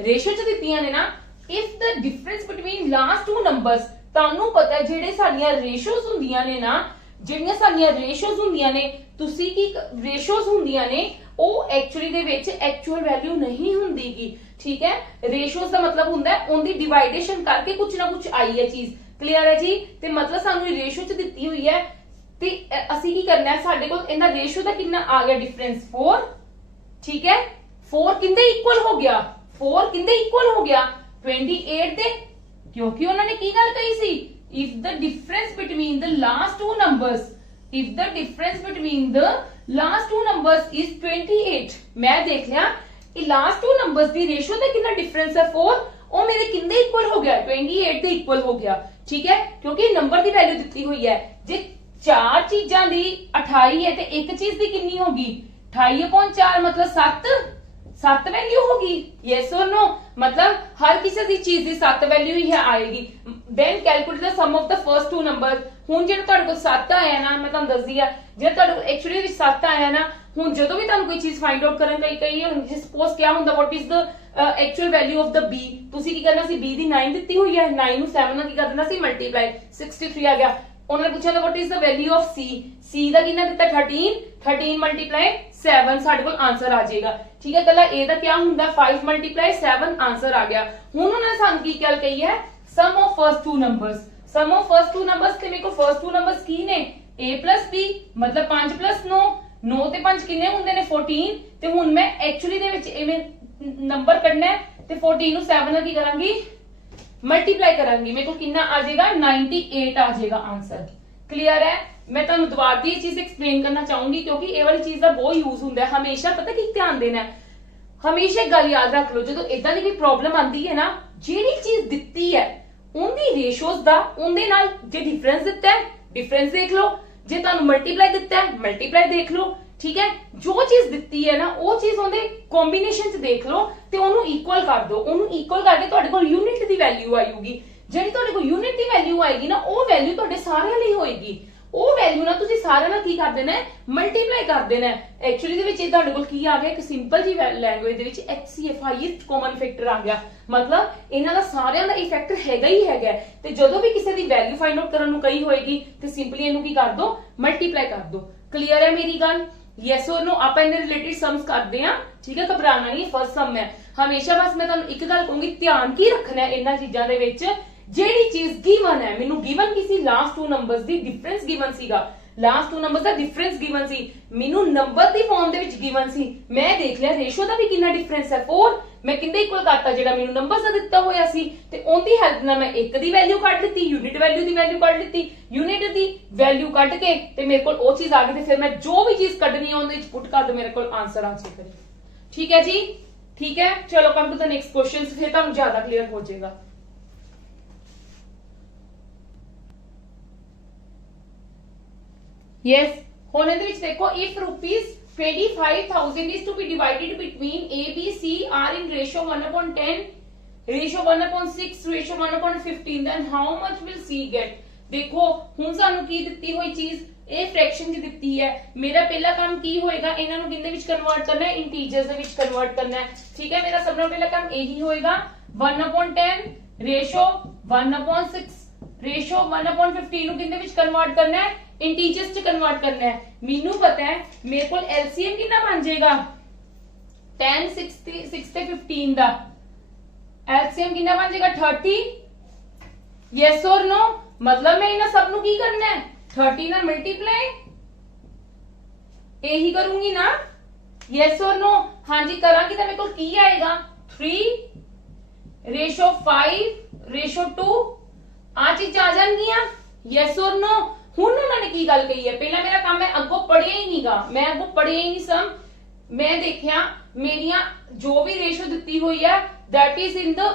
रेशो च दित्तियां ने ना। If the difference between last two numbers, तानू पता है जेडे साडियां रेशोज हुंदियां ने ना, ਜਿਹੜੀਆਂ ਸਾਡੀਆਂ ਰੇਸ਼ੋਜ਼ ਹੁੰਦੀਆਂ ਨੇ, ਤੁਸੀਂ ਕੀ ਰੇਸ਼ੋਜ਼ ਹੁੰਦੀਆਂ ਨੇ, ਉਹ ਐਕਚੁਅਲੀ ਦੇ ਵਿੱਚ ਐਕਚੁਅਲ ਵੈਲਿਊ ਨਹੀਂ ਹੁੰਦੀਗੀ। ਠੀਕ ਹੈ, ਰੇਸ਼ੋਜ਼ ਦਾ ਮਤਲਬ ਹੁੰਦਾ ਹੈ ਉਹਦੀ ਡਿਵਾਈਡੇਸ਼ਨ ਕਰਕੇ ਕੁਝ ਨਾ ਕੁਝ ਆਈ ਹੈ ਚੀਜ਼। ਕਲੀਅਰ ਹੈ ਜੀ? ਤੇ ਮਤਲਬ ਸਾਨੂੰ ਇਹ ਰੇਸ਼ੋ ਚ ਦਿੱਤੀ ਹੋਈ ਹੈ ਤੇ ਅਸੀਂ ਕੀ ਕਰਨਾ ਹੈ, ਸਾਡੇ ਕੋਲ ਇਹਦਾ ਰੇਸ਼ੋ ਦਾ ਕਿੰਨਾ ਆ ਗਿਆ? डिफरेंस 4। ठीक है, 4 किंदे इक्वल हो गया? 4 किंदे इक्वल हो गया? 28 दे, क्योंकि उन्होंने की गल कही सी, if the difference between the last two numbers is 28। मैं देख लिया कि लास्ट टू नंबर्स दी रेशो दा कितना डिफरेंस है 4, ਉਹ मेरे किंदे इक्वल हो गया? 28 ਦੇ इक्वल हो गया। ठीक है, क्योंकि नंबर दी वैल्यू ਦਿੱਤੀ ਹੋਈ है। जे 4 चीजां दी 28 है ते एक चीज दी कितनी होगी? 28/4, मतलब 7 वैल्यू होगी। यस और नो? मतलब हर किसी दी चीज दी 7 वैल्यू ही है आएगी। Then calculate the sum of the first two number. हुण जेड़ा तुहाडे कोल 7 आया ना, मैं तुहानू दसदी आ, जे तुहाडे कोल एक्चुअली विच 7 आया ना, हुण जदों भी तुहानू कोई चीज फाइंड आउट करन कही सपोज क्या हुंदा, what is the actual value of the B, तुसी की करना सी? बी दी 9 ਦਿੱਤੀ ਹੋਈ है, 9 ਨੂੰ 7 ਨਾਲ ਕੀ ਕਰ ਦੇਣਾ ਸੀ? ਮਲਟੀਪਲਾਈ, 63 ਆ ਗਿਆ। ਉਹਨਾਂ ਨੇ ਪੁੱਛਿਆ what is the value of C, C ਦਾ ਕਿੰਨਾ ਦਿੱਤਾ? 13 × 7 ਸਾਡੇ ਕੋਲ ਆਨਸਰ ਆ ਜਾਏਗਾ। ਠੀਕ ਹੈ, ਕੱਲਾ a ਦਾ ਕੀ ਹੁੰਦਾ? 5 × 7 ਆਨਸਰ ਆ ਗਿਆ। ਹੁਣ ਉਹਨਾਂ ਨੇ ਸਾਨੂੰ ਕੀ ਗੱਲ ਕਹੀ ਹੈ? Sum of first two numbers. Sum of first two numbers ਤੇ ਮੇਰੇ ਕੋਲ ਫਰਸਟ ਟੂ ਨੰਬਰਸ ਕੀ ਨੇ? a + b, मतलब 5 + 9, 9 ਤੇ 5 ਕਿੰਨੇ ਹੁੰਦੇ ਨੇ? 14। ਤੇ ਹੁਣ ਮੈਂ ਐਕਚੁਅਲੀ ਦੇ ਵਿੱਚ ਇਵੇਂ ਨੰਬਰ ਕੱਢਣਾ ਹੈ ਤੇ 14 ਨੂੰ 7 ਨਾਲ ਕੀ ਕਰਾਂਗੀ ਮਲਟੀਪलाई ਕਰਾਂਗੀ, ਮੇਰੇ ਕੋਲ ਕਿੰਨਾ ਆ ਜਾਏਗਾ 98 ਆ ਜਾਏਗਾ ਆंसर। क्लियर है? मैं ਤੁਹਾਨੂੰ ਦੁਬਾਰਾ ਦੀ ਇਹ ਚੀਜ਼ ਐਕਸਪਲੇਨ ਕਰਨਾ ਚਾਹੂੰਗੀ ਕਿਉਂਕਿ ਇਹ ਵਾਲੀ ਚੀਜ਼ ਦਾ ਬਹੁਤ ਯੂਜ਼ ਹੁੰਦਾ ਹੈ ਹਮੇਸ਼ਾ। ਪਤਾ ਕੀ ਧਿਆਨ ਦੇਣਾ ਹੈ, ਹਮੇਸ਼ਾ ਇੱਕ ਗੱਲ ਯਾਦ ਰੱਖ ਲਓ, ਜਦੋਂ ਇਦਾਂ ਦੀ ਕੋਈ ਪ੍ਰੋਬਲਮ ਆਂਦੀ ਹੈ ਨਾ, ਜਿਹੜੀ ਚੀਜ਼ ਦਿੱਤੀ ਹੈ ਉਹਦੀ ਰੇਸ਼ੋਜ਼ ਦਾ ਉਹਦੇ ਨਾਲ ਜੇ ਡਿਫਰੈਂਸ ਦਿੱਤਾ ਹੈ डिफरेंस देख लो, जे ਤੁਹਾਨੂੰ ਮਲਟੀਪलाई ਦਿੱਤਾ ਹੈ ਮਲਟੀਪलाई ਦੇਖ ਲਓ, ਠੀਕ ਹੈ। ਜੋ ਚੀਜ਼ ਦਿੱਤੀ ਹੈ ਨਾ ਉਹ ਚੀਜ਼ ਉਹਦੇ ਕੰਬੀਨੇਸ਼ਨ ਚ ਦੇਖ ਲਓ ਤੇ ਉਹਨੂੰ ਇਕੁਅਲ ਕਰ ਦਿਓ, ਉਹਨੂੰ ਇਕੁਅਲ ਕਰਕੇ ਤੁਹਾਡੇ ਕੋਲ ਯੂਨਿਟ ਦੀ ਵੈਲਿਊ ਆਊਗੀ। ਜਿਹੜੀ ਤੁਹਾਡੇ ਕੋਲ ਯੂਨਿਟ ਦੀ ਵੈਲਿਊ ਆਏਗੀ ਨਾ ਉਹ ਵੈਲਿਊ ਤੁਹਾਡੇ ਸਾਰਿਆਂ ਲਈ ਹੋਏਗੀ। ਉਹ ਵੈਲਿਊ ਨਾ ਤੁਸੀਂ ਸਾਰਿਆਂ ਨਾਲ ਕੀ ਕਰ ਦੇਣਾ ਹੈ ਮਲਟੀਪलाई ਕਰ ਦੇਣਾ ਹੈ। ਐਕਚੁਅਲੀ ਦੇ ਵਿੱਚ ਇਹ ਤੁਹਾਡੇ ਕੋਲ ਕੀ ਆ ਗਿਆ ਇੱਕ ਸਿੰਪਲ ਜੀ ਲੈਂਗੁਏਜ ਦੇ ਵਿੱਚ HCF ਹਾਈਐਸਟ ਕਾਮਨ ਫੈਕਟਰ ਆ ਗਿਆ, ਮਤਲਬ ਇਹਨਾਂ ਦਾ ਸਾਰਿਆਂ ਦਾ ਇਫੈਕਟ ਹੈਗਾ ਹੀ ਹੈਗਾ। ਤੇ ਜਦੋਂ ਵੀ ਕਿਸੇ ਦੀ ਵੈਲਿਊ ਫਾਈਂਡ ਆਊਟ ਕਰਨ ਨੂੰ ਕਹੀ ਹੋਏਗੀ ਤੇ ਸਿੰਪਲੀ ਇਹਨੂੰ ਕੀ ਕਰ ਦੋ ਮਲਟੀਪलाई ਕਰ ਦੋ। ਕਲੀਅਰ ਹੈ ਮੇਰੀ ਗੱਲ? ਯੈਸ ਔਰ ਨੋ? ਆਪਾਂ ਇਹਦੇ ਰਿਲੇਟਡ ਸਮਸ ਕਰਦੇ ਆ, ਠੀਕ ਹੈ, ਘਬਰਾਣਾ ਨਹੀਂ, ਫਰਸਟ ਸਮ ਹੈ। ਹਮੇਸ਼ਾ ਬਸ ਮੈਂ ਤੁਹਾਨੂੰ ਇੱਕ ਗੱਲ ਕਹੂੰਗੀ, ਧਿਆਨ ਕੀ ਰੱਖਣਾ ਹੈ ਇਹਨਾਂ ਚੀਜ਼ਾਂ ਦੇ ਵਿੱਚ, ਜਿਹੜੀ ਚੀਜ਼ ਗਿਵਨ ਹੈ, ਮੈਨੂੰ given Ki C last to numbers the difference given ਸੀਗਾ, last to numbers the difference given ਸੀ, ਮੈਨੂੰ ਨੰਬਰ ਦੀ ਫਾਰਮ ਦੇ ਵਿੱਚ ਗਿਵਨ ਸੀ। ਮੈਂ ਦੇਖ ਲਿਆ ਰੇਸ਼ੋ ਦਾ ਵੀ ਕਿੰਨਾ ਡਿਫਰੈਂਸ ਹੈ 4, ਮੈਂ ਕਿੰਨੇ ਇਕੁਅਲ ਕਰਤਾ ਜਿਹੜਾ ਮੈਨੂੰ ਨੰਬਰਸ ਦਾ ਦਿੱਤਾ ਹੋਇਆ ਸੀ ਤੇ ਉਹਦੀ ਹੈਲਪ ਨਾਲ ਮੈਂ ਇੱਕ ਦੀ ਵੈਲਿਊ ਕੱਢ ਦਿੱਤੀ, ਯੂਨਿਟ ਵੈਲਿਊ ਦੀ ਵੈਲਿਊ ਕੱਢ ਦਿੱਤੀ, ਯੂਨਿਟ ਦੀ ਵੈਲਿਊ ਕੱਢ ਕੇ ਤੇ ਮੇਰੇ ਕੋਲ ਉਹ ਚੀਜ਼ ਆ ਗਈ ਤੇ ਫਿਰ ਮੈਂ ਜੋ ਵੀ ਚੀਜ਼ ਕੱਢਣੀ ਹੈ ਉਹਦੇ ਵਿੱਚ ਪੁੱਟ ਕਰ ਦੋ, ਮੇਰੇ ਕੋਲ ਆਨਸਰ ਆ ਜਾਏਗਾ। ਠੀਕ ਹੈ ਜੀ? ਠੀਕ ਹੈ, ਚਲੋ come to the next questions, ਫਿਰ ਤੁਹਾਨੂੰ ਜ਼ਿਆਦਾ ਕਲੀਅਰ ਹੋ ਜਾਏਗਾ। Yes, ਹੁਣ ਇਹਦੇ ਵਿੱਚ ਦੇਖੋ if rupees 25,000 is to be divided between A, B, C are in ratio 1/10, ratio 1/6, ratio 1/15, then how much will C get? ਦੇਖੋ ਹੁਣ ਸਾਨੂੰ ਕੀ ਦਿੱਤੀ ਹੋਈ ਚੀਜ਼, ਇਹ ਫ੍ਰੈਕਸ਼ਨ ਦੀ ਦਿੱਤੀ ਹੈ। ਮੇਰਾ ਪਹਿਲਾ ਕੰਮ ਕੀ ਹੋਏਗਾ, ਇਹਨਾਂ ਨੂੰ ਕਿੰਨੇ ਵਿੱਚ ਕਨਵਰਟ ਕਰਨਾ ਹੈ, ਇੰਟੀਜਰਸ ਦੇ ਵਿੱਚ ਕਨਵਰਟ ਕਰਨਾ ਹੈ। ਠੀਕ ਹੈ, ਮੇਰਾ ਸਭ ਤੋਂ ਪਹਿਲਾ ਕੰਮ ਇਹੀ ਹੋਏਗਾ 1/10 ਰੇਸ਼ੋ 1/6 ਰੇਸ਼ੋ 1/15 ਨੂੰ ਕਿੰਨੇ ਵਿੱਚ ਕਨਵਰਟ ਕਰਨਾ ਹੈ, ਇੰਟੀਜਰਸ ਚ ਕਨਵਰਟ ਕਰਨਾ ਹੈ। ਮੈਨੂੰ ਪਤਾ ਹੈ ਮੇਰੇ ਕੋਲ LCM ਕਿੰਨਾ ਬਣ ਜਾਏਗਾ 10 6 ਤੇ 15 ਦਾ LCM ਕਿੰਨਾ ਬਣ ਜਾਏਗਾ 30। ਯੈਸ ਔਰ नो? मतलब मैं ਇਹਨਾਂ ਸਭ ਨੂੰ ਕੀ ਕਰਨਾ ਹੈ 30 ਨਾਲ ਮਲਟੀਪਲਾਈ ਇਹੀ ਕਰੂੰਗੀ ਨਾ। ਯੈਸ ਔਰ नो? ਹਾਂਜੀ ਕਰਾਂਗੀ ਤਾਂ ਮੇਰੇ ਕੋਲ ਕੀ ਆਏਗਾ 3 ਰੇਸ਼ੋ 5 ਰੇਸ਼ੋ 2 ਆ ਚੀਜ਼ਾਂ ਆ ਜਾਣਗੀਆਂ। ਯੈਸ ਔਰ नो? ਹੁਣ ਉਹਨਾਂ ਨੇ ਕੀ ਗੱਲ ਕਹੀ ਹੈ, ਪਹਿਲਾਂ ਮੇਰਾ ਕੰਮ ਹੈ ਅੱਗੋਂ ਪੜਿਆ ਹੀ ਨਹੀਂਗਾ, ਮੈਂ ਅੱਗੋਂ ਪੜਿਆ ਹੀ ਨਹੀਂ ਸਮ, ਮੈਂ ਦੇਖਿਆ ਮੇਰੀਆਂ ਜੋ ਵੀ ਰੇਸ਼ੋ ਦਿੱਤੀ ਹੋਈ ਹੈ that is in the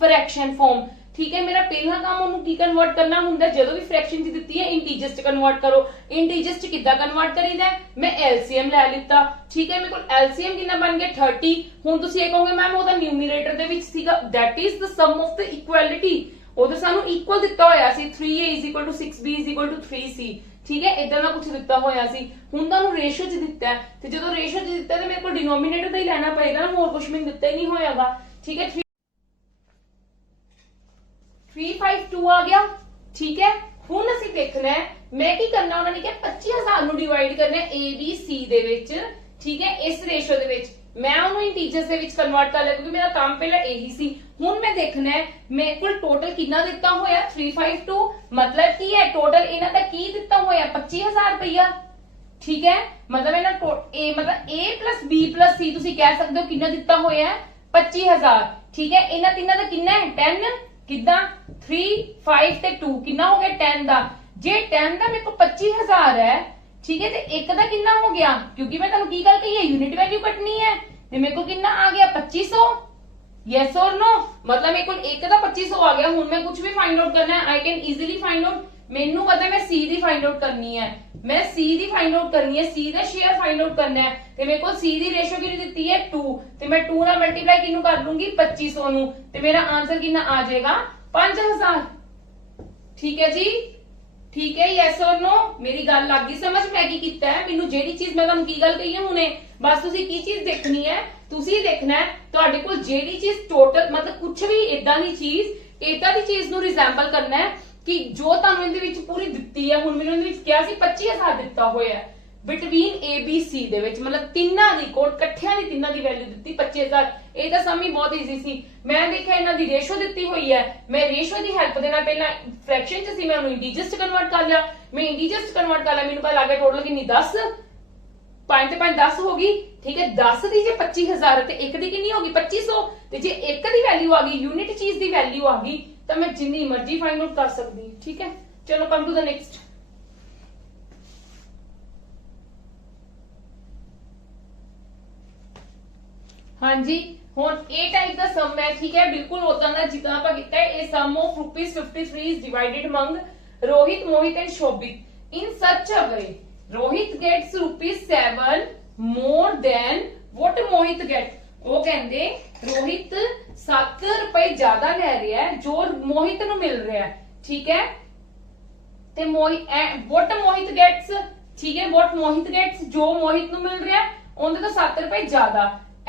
fraction form। ਠੀਕ ਹੈ, ਮੇਰਾ ਪਹਿਲਾ ਕੰਮ ਉਹਨੂੰ ਕੀ ਕਨਵਰਟ ਕਰਨਾ ਹੁੰਦਾ, ਜਦੋਂ ਵੀ ਫ੍ਰੈਕਸ਼ਨ ਦੀ ਦਿੱਤੀ ਹੈ ਇੰਟੀਜਰਸ ਚ ਕਨਵਰਟ ਕਰੋ। ਇੰਟੀਜਰਸ ਚ ਕਿੱਦਾਂ ਕਨਵਰਟ ਕਰੀਦਾ, ਮੈਂ LCM ਲੈ ਲਿੱਤਾ। ਠੀਕ ਹੈ, ਮੇਰੇ ਕੋਲ LCM ਕਿੰਨਾ ਬਣ ਗਿਆ 30। ਹੁਣ ਤੁਸੀਂ ਇਹ ਕਹੋਗੇ ਮੈਮ ਉਹਦਾ ਨਿਊਮੀਰੇਟਰ ਦੇ ਵਿੱਚ ਸੀਗਾ, that is the sum of the equality, ਉਹਦੇ ਸਾਨੂੰ ਇਕੁਅਲ ਦਿੱਤਾ ਹੋਇਆ ਸੀ 3a = 6b = 3c। ਠੀਕ ਹੈ, ਇਦਾਂ ਦਾ ਕੁਝ ਦਿੱਤਾ ਹੋਇਆ ਸੀ। ਹੁਣ ਤੁਹਾਨੂੰ ਰੇਸ਼ੋ ਚ ਦਿੱਤਾ ਹੈ ਤੇ ਜਦੋਂ ਰੇਸ਼ੋ ਚ ਦਿੱਤਾ ਤੇ ਮੇਰੇ ਕੋਲ ਡਿਨੋਮੀਨੇਟਰ ਦਾ ਹੀ ਲੈਣਾ ਪਏਗਾ ਨਾ, ਹੋਰ ਕੁਝ ਮੈਨੂੰ ਦਿੱਤਾ ਹੀ ਨਹੀਂ ਹੋਇਆਗਾ। ਠੀਕ ਹੈ, 352 ਆ ਗਿਆ। ਠੀਕ ਹੈ, ਹੁਣ ਅਸੀਂ ਦੇਖਣਾ ਹੈ ਮੈਂ ਕੀ ਕਰਨਾ, ਉਹਨਾਂ ਨੇ ਕਿਹਾ 25000 ਨੂੰ ਡਿਵਾਈਡ ਕਰਨਾ ਹੈ ABC ਦੇ ਵਿੱਚ। ਠੀਕ ਹੈ, ਇਸ ਰੇਸ਼ੋ ਦੇ ਵਿੱਚ ਮੈਂ ਉਹਨੂੰ ਇੰਟੀਜਰਸ ਦੇ ਵਿੱਚ ਕਨਵਰਟ ਕਰ ਲਿਆ ਕਿਉਂਕਿ ਮੇਰਾ ਕੰਮ ਪਹਿਲਾਂ ਇਹੀ ਸੀ। ਹੁਣ ਮੈਂ ਦੇਖਣਾ ਹੈ ਮੇਰੇ ਕੋਲ ਟੋਟਲ ਕਿੰਨਾ ਦਿੱਤਾ ਹੋਇਆ 352, ਮਤਲਬ ਕੀ ਹੈ ਟੋਟਲ ਇਹਨਾਂ ਦਾ ਕੀ ਦਿੱਤਾ ਹੋਇਆ 25000 ਰੁਪਇਆ। ਠੀਕ ਹੈ, ਮਤਲਬ ਇਹਨਾਂ ਮਤਲਬ A + B + C ਤੁਸੀਂ ਕਹਿ ਸਕਦੇ ਹੋ ਕਿੰਨਾ ਦਿੱਤਾ ਹੋਇਆ 25000। ਠੀਕ ਹੈ, ਇਹਨਾਂ ਤਿੰਨਾਂ ਦਾ ਕਿੰਨਾ ਹੈ 10, ਕਿੱਦਾਂ 3 5 ਤੇ 2 ਕਿੰਨਾ ਹੋ ਗਿਆ 10 ਦਾ। ਜੇ 10 ਦਾ ਮੇਰੇ ਕੋਲ 25000 ਹੈ, ਠੀਕ ਹੈ, ਤੇ ਇੱਕ ਦਾ ਕਿੰਨਾ ਹੋ ਗਿਆ, ਕਿਉਂਕਿ ਮੈਂ ਤੁਹਾਨੂੰ ਕੀ ਗੱਲ ਕਹੀ ਹੈ ਯੂਨਿਟ ਵੈਲਿਊ ਕੱਢਣੀ ਹੈ, ਤੇ ਮੇਰੇ ਕੋਲ ਕਿੰਨਾ ਆ ਗਿਆ 2500। ਯੈਸ ਔਰ नो? मतलब मेरे को एक का 2500 आ गया। ਹੁਣ ਮੈਂ ਕੁਝ ਵੀ ਫਾਈਂਡ ਆਊਟ ਕਰਨਾ ਹੈ, I can easily find out। ਮੈਨੂੰ ਪਤਾ ਮੈਂ C ਦੀ ਫਾਈਂਡ ਆਊਟ ਕਰਨੀ ਹੈ, ਮੈਂ C ਦੀ ਫਾਈਂਡ ਆਊਟ ਕਰਨੀ ਹੈ, C ਦਾ ਸ਼ੇਅਰ ਫਾਈਂਡ ਆਊਟ ਕਰਨਾ ਹੈ ਤੇ ਮੇਰੇ ਕੋਲ C ਦੀ ਰੇਸ਼ੋ ਕਿੰਨੀ ਦਿੱਤੀ ਹੈ 2, ਤੇ ਮੈਂ 2 ਨਾਲ ਮਲਟੀਪਲਾਈ ਕਿਹਨੂੰ ਕਰ ਲੂੰਗੀ 2500 ਨੂੰ, ਤੇ ਮੇਰਾ ਆਨਸਰ ਕਿੰਨਾ ਆ ਜਾਏਗਾ 5000। ਠੀਕ ਹੈ ਜੀ? ਠੀਕ ਹੈ, ਯੈਸ ਔਰ नो? ਮੇਰੀ ਗੱਲ ਲੱਗ ਗਈ ਸਮਝ ਮੈਂ ਕੀ ਕੀਤਾ ਹੈ, ਮੈਨੂੰ ਜਿਹੜੀ ਚੀਜ਼ ਮੈਂ ਤੁਹਾਨੂੰ ਕੀ ਗੱਲ ਕਹੀ ਹੈ ਹੁਣੇ, ਬਸ ਤੁਸੀਂ ਕੀ ਚੀਜ਼ ਦੇਖਣੀ ਹੈ, ਤੁਸੀਂ ਦੇਖਣਾ ਹੈ ਤੁਹਾਡੇ ਕੋਲ ਜਿਹੜੀ ਚੀਜ਼ ਟੋਟਲ ਮਤਲਬ ਕੁਝ ਵੀ ਇਦਾਂ ਦੀ ਚੀਜ਼ ਨੂੰ ਰਿਜ਼ੈਂਬਲ ਕਰਨਾ ਹੈ ਕਿ ਜੋ ਤੁਹਾਨੂੰ ਇਹਦੇ ਵਿੱਚ ਪੂਰੀ ਦਿੱਤੀ ਹੈ। ਹੁਣ ਮੈਨੂੰ ਇਹਦੇ ਵਿੱਚ ਕਿਹਾ ਸੀ 25000 ਦਿੱਤਾ ਹੋਇਆ ਬਿਟਵੀਨ ABC ਦੇ ਵਿੱਚ, ਮਤਲਬ ਤਿੰਨਾਂ ਦੀ ਕੋਡ ਇਕੱਠਿਆਂ ਦੀ ਤਿੰਨਾਂ ਦੀ ਵੈਲਿਊ ਦਿੱਤੀ 25000। ਇਹ ਤਾਂ ਸਮ ਹੀ ਬਹੁਤ ਈਜ਼ੀ ਸੀ। ਮੈਂ ਦੇਖਿਆ ਇਹਨਾਂ ਦੀ ਰੇਸ਼ੋ ਦਿੱਤੀ ਹੋਈ ਹੈ, ਮੈਂ ਰੇਸ਼ੋ ਦੀ ਹੈਲਪ ਦੇ ਨਾਲ ਪਹਿਲਾਂ ਫ੍ਰੈਕਸ਼ਨ ਚ ਸੀ ਮੈਂ ਉਹਨੂੰ ਇੰਟੀਜਰਸ ਚ ਕਨਵਰਟ ਕਰ ਲਿਆ, ਮੈਂ ਇੰਟੀਜਰਸ ਚ ਕਨਵਰਟ ਕਰ ਲਿਆ, ਮੈਨੂੰ ਪਤਾ ਲੱਗ ਗਿਆ ਟੋਟਲ ਕਿੰਨੀ 10। 5 ਤੇ 5 10 ਹੋ ਗਈ, ठीक है। 10 ਦੀ ਜੇ 25000 ਤੇ 1 ਦੀ ਕਿੰਨੀ ਹੋਗੀ 2500, ਤੇ ਜੇ 1 ਦੀ ਵੈਲਿਊ ਆ ਗਈ, यूनिट चीज ਦੀ ਵੈਲਿਊ ਆ ਗਈ, ਤਾਂ ਮੈਂ ਜਿੰਨੀ ਮਰਜ਼ੀ फाइंड आउट कर सकती हूं, ठीक है। चलो कम टू द नेक्स्ट। हाँ जी, ਹੁਣ ਇਹ ਟਾਈਪ ਦਾ ਸਮ ਹੈ, ਠੀਕ ਹੈ, ਬਿਲਕੁਲ ਉਦਾਂ ਦਾ ਜਿੱਦਾਂ ਆਪਾਂ ਕੀਤਾ ਹੈ। ਇਹ some of ₹53 is divided among Rohit, Mohit and Shobit in such a way Rohit gets ₹7 more than what Mohit gets। ਉਹ ਕਹਿੰਦੇ ਰੋਹਿਤ 7 ਰੁਪਏ ਜ਼ਿਆਦਾ ਲੈ ਰਿਹਾ ਹੈ ਜੋ ਮੋਹਿਤ ਨੂੰ ਮਿਲ ਰਿਹਾ ਹੈ, ਠੀਕ ਹੈ। ਤੇ what Mohit gets, ਠੀਕ ਹੈ, what Mohit gets ਜੋ ਮੋਹਿਤ ਨੂੰ ਮਿਲ ਰਿਹਾ ਉਹਦੇ ਤੋਂ 7 ਰੁਪਏ ਜ਼ਿਆਦਾ,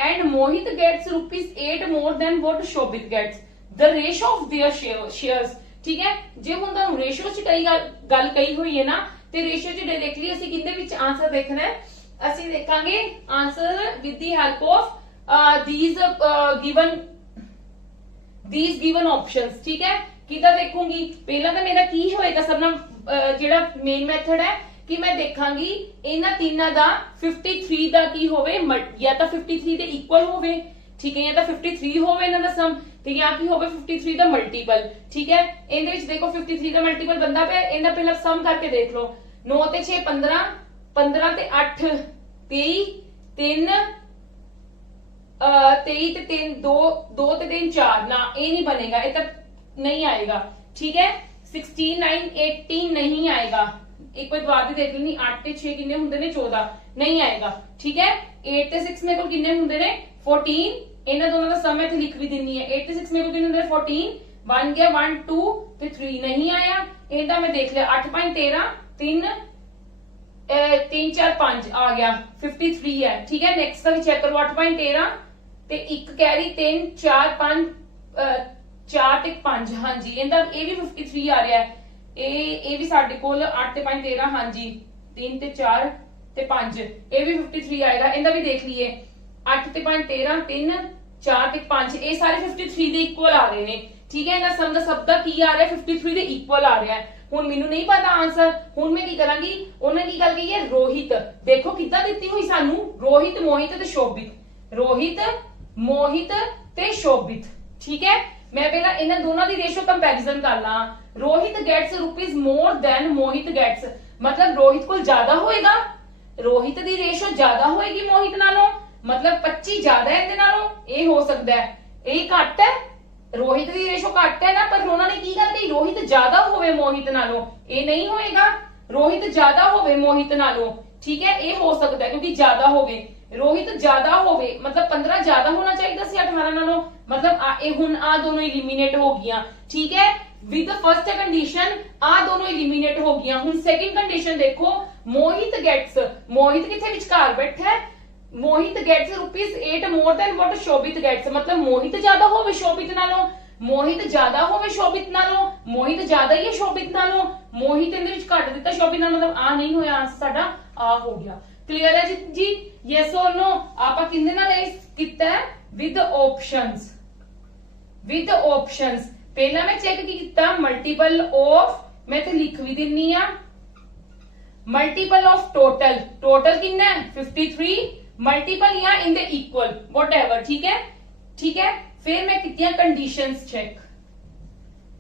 and Mohit gets ₹8 more than what Shobit gets, the ratio of their shares, ठीक है। ਜੇ ਹੁਣ ਤੁਹਾਨੂੰ ਰੇਸ਼ੀਓ ਚ ਕਈ ਗੱਲ ਕਹੀ ਹੋਈ ਹੈ ਨਾ, ਤੇ ਰੇਸ਼ੀਓ ਚ ਡਾਇਰੈਕਟਲੀ ਅਸੀਂ ਕਿੰਦੇ ਵਿੱਚ ਆਨਸਰ ਦੇਖਣਾ ਹੈ, ਅਸੀਂ ਦੇਖਾਂਗੇ answer with the help of these given options, ठीक है। ਕਿਦਾਂ ਦੇਖੂੰਗੀ, ਪਹਿਲਾਂ ਤਾਂ ਮੇਰਾ ਕੀ ਹੋਏਗਾ, ਸਭ ਨਾਲ ਜਿਹੜਾ ਮੇਨ ਮੈਥਡ ਹੈ ਕਿ ਮੈਂ ਦੇਖਾਂਗੀ ਇਹਨਾਂ ਤਿੰਨਾਂ ਦਾ 53 ਦਾ ਕੀ ਹੋਵੇ, ਜਾਂ ਤਾਂ 53 ਦੇ ਇਕੁਅਲ ਹੋਵੇ, ਠੀਕ ਹੈ, ਜਾਂ ਤਾਂ 53 ਹੋਵੇ ਇਹਨਾਂ ਦਾ ਸਮ, ਤੇ ਜਾਂ ਕੀ ਹੋਵੇ 53 ਦਾ ਮਲਟੀਪਲ, ਠੀਕ ਹੈ। ਇਹਦੇ ਵਿੱਚ ਦੇਖੋ 53 ਦਾ ਮਲਟੀਪਲ ਬੰਦਾ ਪਿਆ, ਇਹਨਾਂ ਪਹਿਲਾਂ ਸਮ ਕਰਕੇ ਦੇਖ ਲਓ। 9 ਤੇ 6 15, 15 ਤੇ 8 23, 3 23 ਤੇ 3 2, 2 ਤੇ 3 4, ਨਾ ਇਹ ਨਹੀਂ ਬਣੇਗਾ, ਇਹ ਤਾਂ नहीं आएगा, ठीक है। 16 9 18 नहीं आएगा, एक बार बात ही देख लेनी, 8 ਤੇ 6 ਕਿੰਨੇ ਹੁੰਦੇ ਨੇ 14, नहीं आएगा, ठीक है। 8 ਤੇ 6 ਮੇਰੇ ਕੋਲ ਕਿੰਨੇ ਹੁੰਦੇ ਨੇ 14, ਇਹਨਾਂ ਦੋਨਾਂ ਦਾ ਸਮ ਇੱਥੇ ਲਿਖ ਵੀ ਦਿੰਨੀ ਹੈ। 8 ਤੇ 6 ਮੇਰੇ ਕੋਲ ਕਿੰਨੇ ਹੁੰਦੇ ਨੇ 14, ਬਣ ਗਿਆ 1 2 ਤੇ 3 नहीं आया, ਇਹਦਾ ਮੈਂ ਦੇਖ ਲਿਆ 8.13 3 3 4 5 ਆ ਗਿਆ 53 ਹੈ, ਠੀਕ ਹੈ। ਨੈਕਸਟ ਦਾ ਵੀ ਚੈੱਕ ਕਰੋ 8.13 ਤੇ 1 ਕੈਰੀ 3 4 5 4 ਤੇ 5, ਹਾਂਜੀ ਇਹਦਾ ਇਹ ਵੀ 53 ਆ ਰਿਹਾ ਹੈ। ਇਹ ਵੀ ਸਾਡੇ ਕੋਲ 8 ਤੇ 5 13, ਹਾਂਜੀ 3 ਤੇ 4 ਤੇ 5, ਇਹ ਵੀ 53 ਆਏਗਾ। ਇਹਦਾ ਵੀ ਦੇਖ ਲਈਏ 8 ਤੇ 5 13 3 4 ਤੇ 5, ਇਹ ਸਾਰੇ 53 ਦੇ ਇਕੁਅਲ ਆ ਰਹੇ ਨੇ, ਠੀਕ ਹੈ। ਇਹਦਾ ਸਮ ਦਾ ਸਭ ਦਾ ਕੀ ਆ ਰਿਹਾ 53 ਦੇ ਇਕੁਅਲ ਆ ਰਿਹਾ ਹੈ। ਹੁਣ ਮੈਨੂੰ ਨਹੀਂ ਪਤਾ ਆਨਸਰ, ਹੁਣ ਮੈਂ ਕੀ ਕਰਾਂਗੀ, ਉਹਨੇ ਕੀ ਗੱਲ ਕਹੀ ਹੈ ਰੋਹਿਤ, ਦੇਖੋ ਕਿੱਦਾਂ ਦਿੱਤੀ ਹੋਈ ਸਾਨੂੰ, ਰੋਹਿਤ ਮੋਹਿਤ ਤੇ ਸ਼ੋਭਿਤ, ਰੋਹਿਤ ਮੋਹਿਤ ਤੇ ਸ਼ੋਭਿਤ, ਠੀਕ ਹੈ। मैं पहला इन्हां दोनों दी रेशियो कंपैरिजन कर ला। Rohit gets rupees more than Mohit gets, मतलब रोहित को ज्यादा होएगा, रोहित दी रेशियो ज्यादा होएगी मोहित नालों, मतलब 25 ज्यादा है इहदे नालों, ये हो सकता है। ये घट है, रोहित दी रेशियो घट है ना, पर उन्होंने की गल कही रोहित ज्यादा होवे मोहित नालों, ये नहीं होएगा। रोहित ज्यादा होवे मोहित नालों, ठीक है, ये हो सकता है क्योंकि ज्यादा होवे, रोहित ज्यादा होवे मतलब 15 ज्यादा होना चाहिए सी 18 नालों, मतलब हुन आ दोनों इलिमिनेट हो गया, ठीक है। विद फर्स्ट कंडीशन आ दोनों इलिमिनेट हो गया। हुन सेकंड कंडीशन देखो, मोहित गेट्स, मोहित किथे विचकार बैठा है, Mohit gets ₹8 more than what Shobhit gets, मतलब मोहित ज्यादा होवे शोभित नालों, मोहित ज्यादा होवे शोभित नालों, मोहित ज्यादा ही है शोभित नालों, मोहित इहदे विच घट दिता शोभित नालों, मतलब आ नहीं होया, आंसर साडा आ हो गया। क्लियर है जी, यस और नो। आपा किंदे नाल कीता है विद ऑप्शंस, विद ऑप्शंस। पहला मैं चेक कीता मल्टीपल ऑफ, मैं ते लिख भी दिन्नी आ, मल्टीपल ऑफ टोटल, टोटल कितना है 53, मल्टीपल या इन द इक्वल व्हाटएवर, ठीक है, ठीक है। फिर मैं कीतियां कंडीशंस चेक,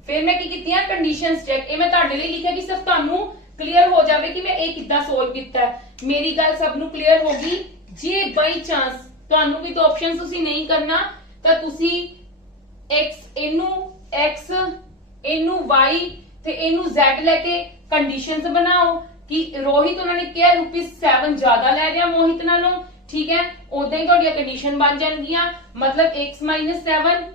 फिर मैं की कीतियां कंडीशंस चेक, ये मैं तुहाडे लई लिखिया कि सिर्फ तुहानू क्लियर हो जाए कि मैं ये कितना सोल्व किया है। मेरी गल सबनू क्लियर होगी। जे बाई चांस तुहानू भी तो ऑप्शन तुसी नहीं करना, तो तुसी x इनू x इनू y ते इनू z लेके कंडीशंस बनाओ कि रोहित उन्होंने क्या ₹7 ज्यादा ले रहा मोहित नालों, ठीक है। उदा ही तुहाडियां कंडीशन बन जाएंगियां, मतलब x - 7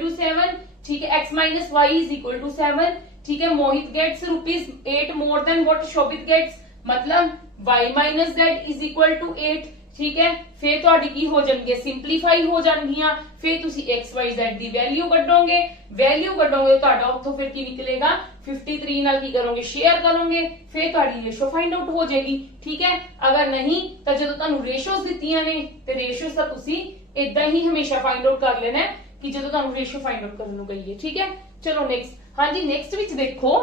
= 7, ठीक है, x - y = 7, ठीक है। Mohit gets ₹8 more than what Shobhit gets, मतलब y - z = 8, ठीक है। फिर तुहाडी की हो जाएंगे सिंपलीफाई हो जाएंगियां, फिर तुसी x y z दी वैल्यू कढोगे, वैल्यू कढोगे तो तुहाडा उत्थों फिर की निकलेगा 53 नाल की करोगे शेयर करोगे, फिर तुहाडी रेशो फाइंड आउट हो जाएगी, ठीक है। अगर नहीं तो जदों तुहानू रेशोस दित्तियां ने ते रेशोस दा तुसी इदां ही हमेशा फाइंड आउट कर लेना है कि जदों तुहानू रेशो फाइंड आउट करन नू गई है, ठीक है। चलो नेक्स्ट, हाँ जी नेक्स्ट विच देखो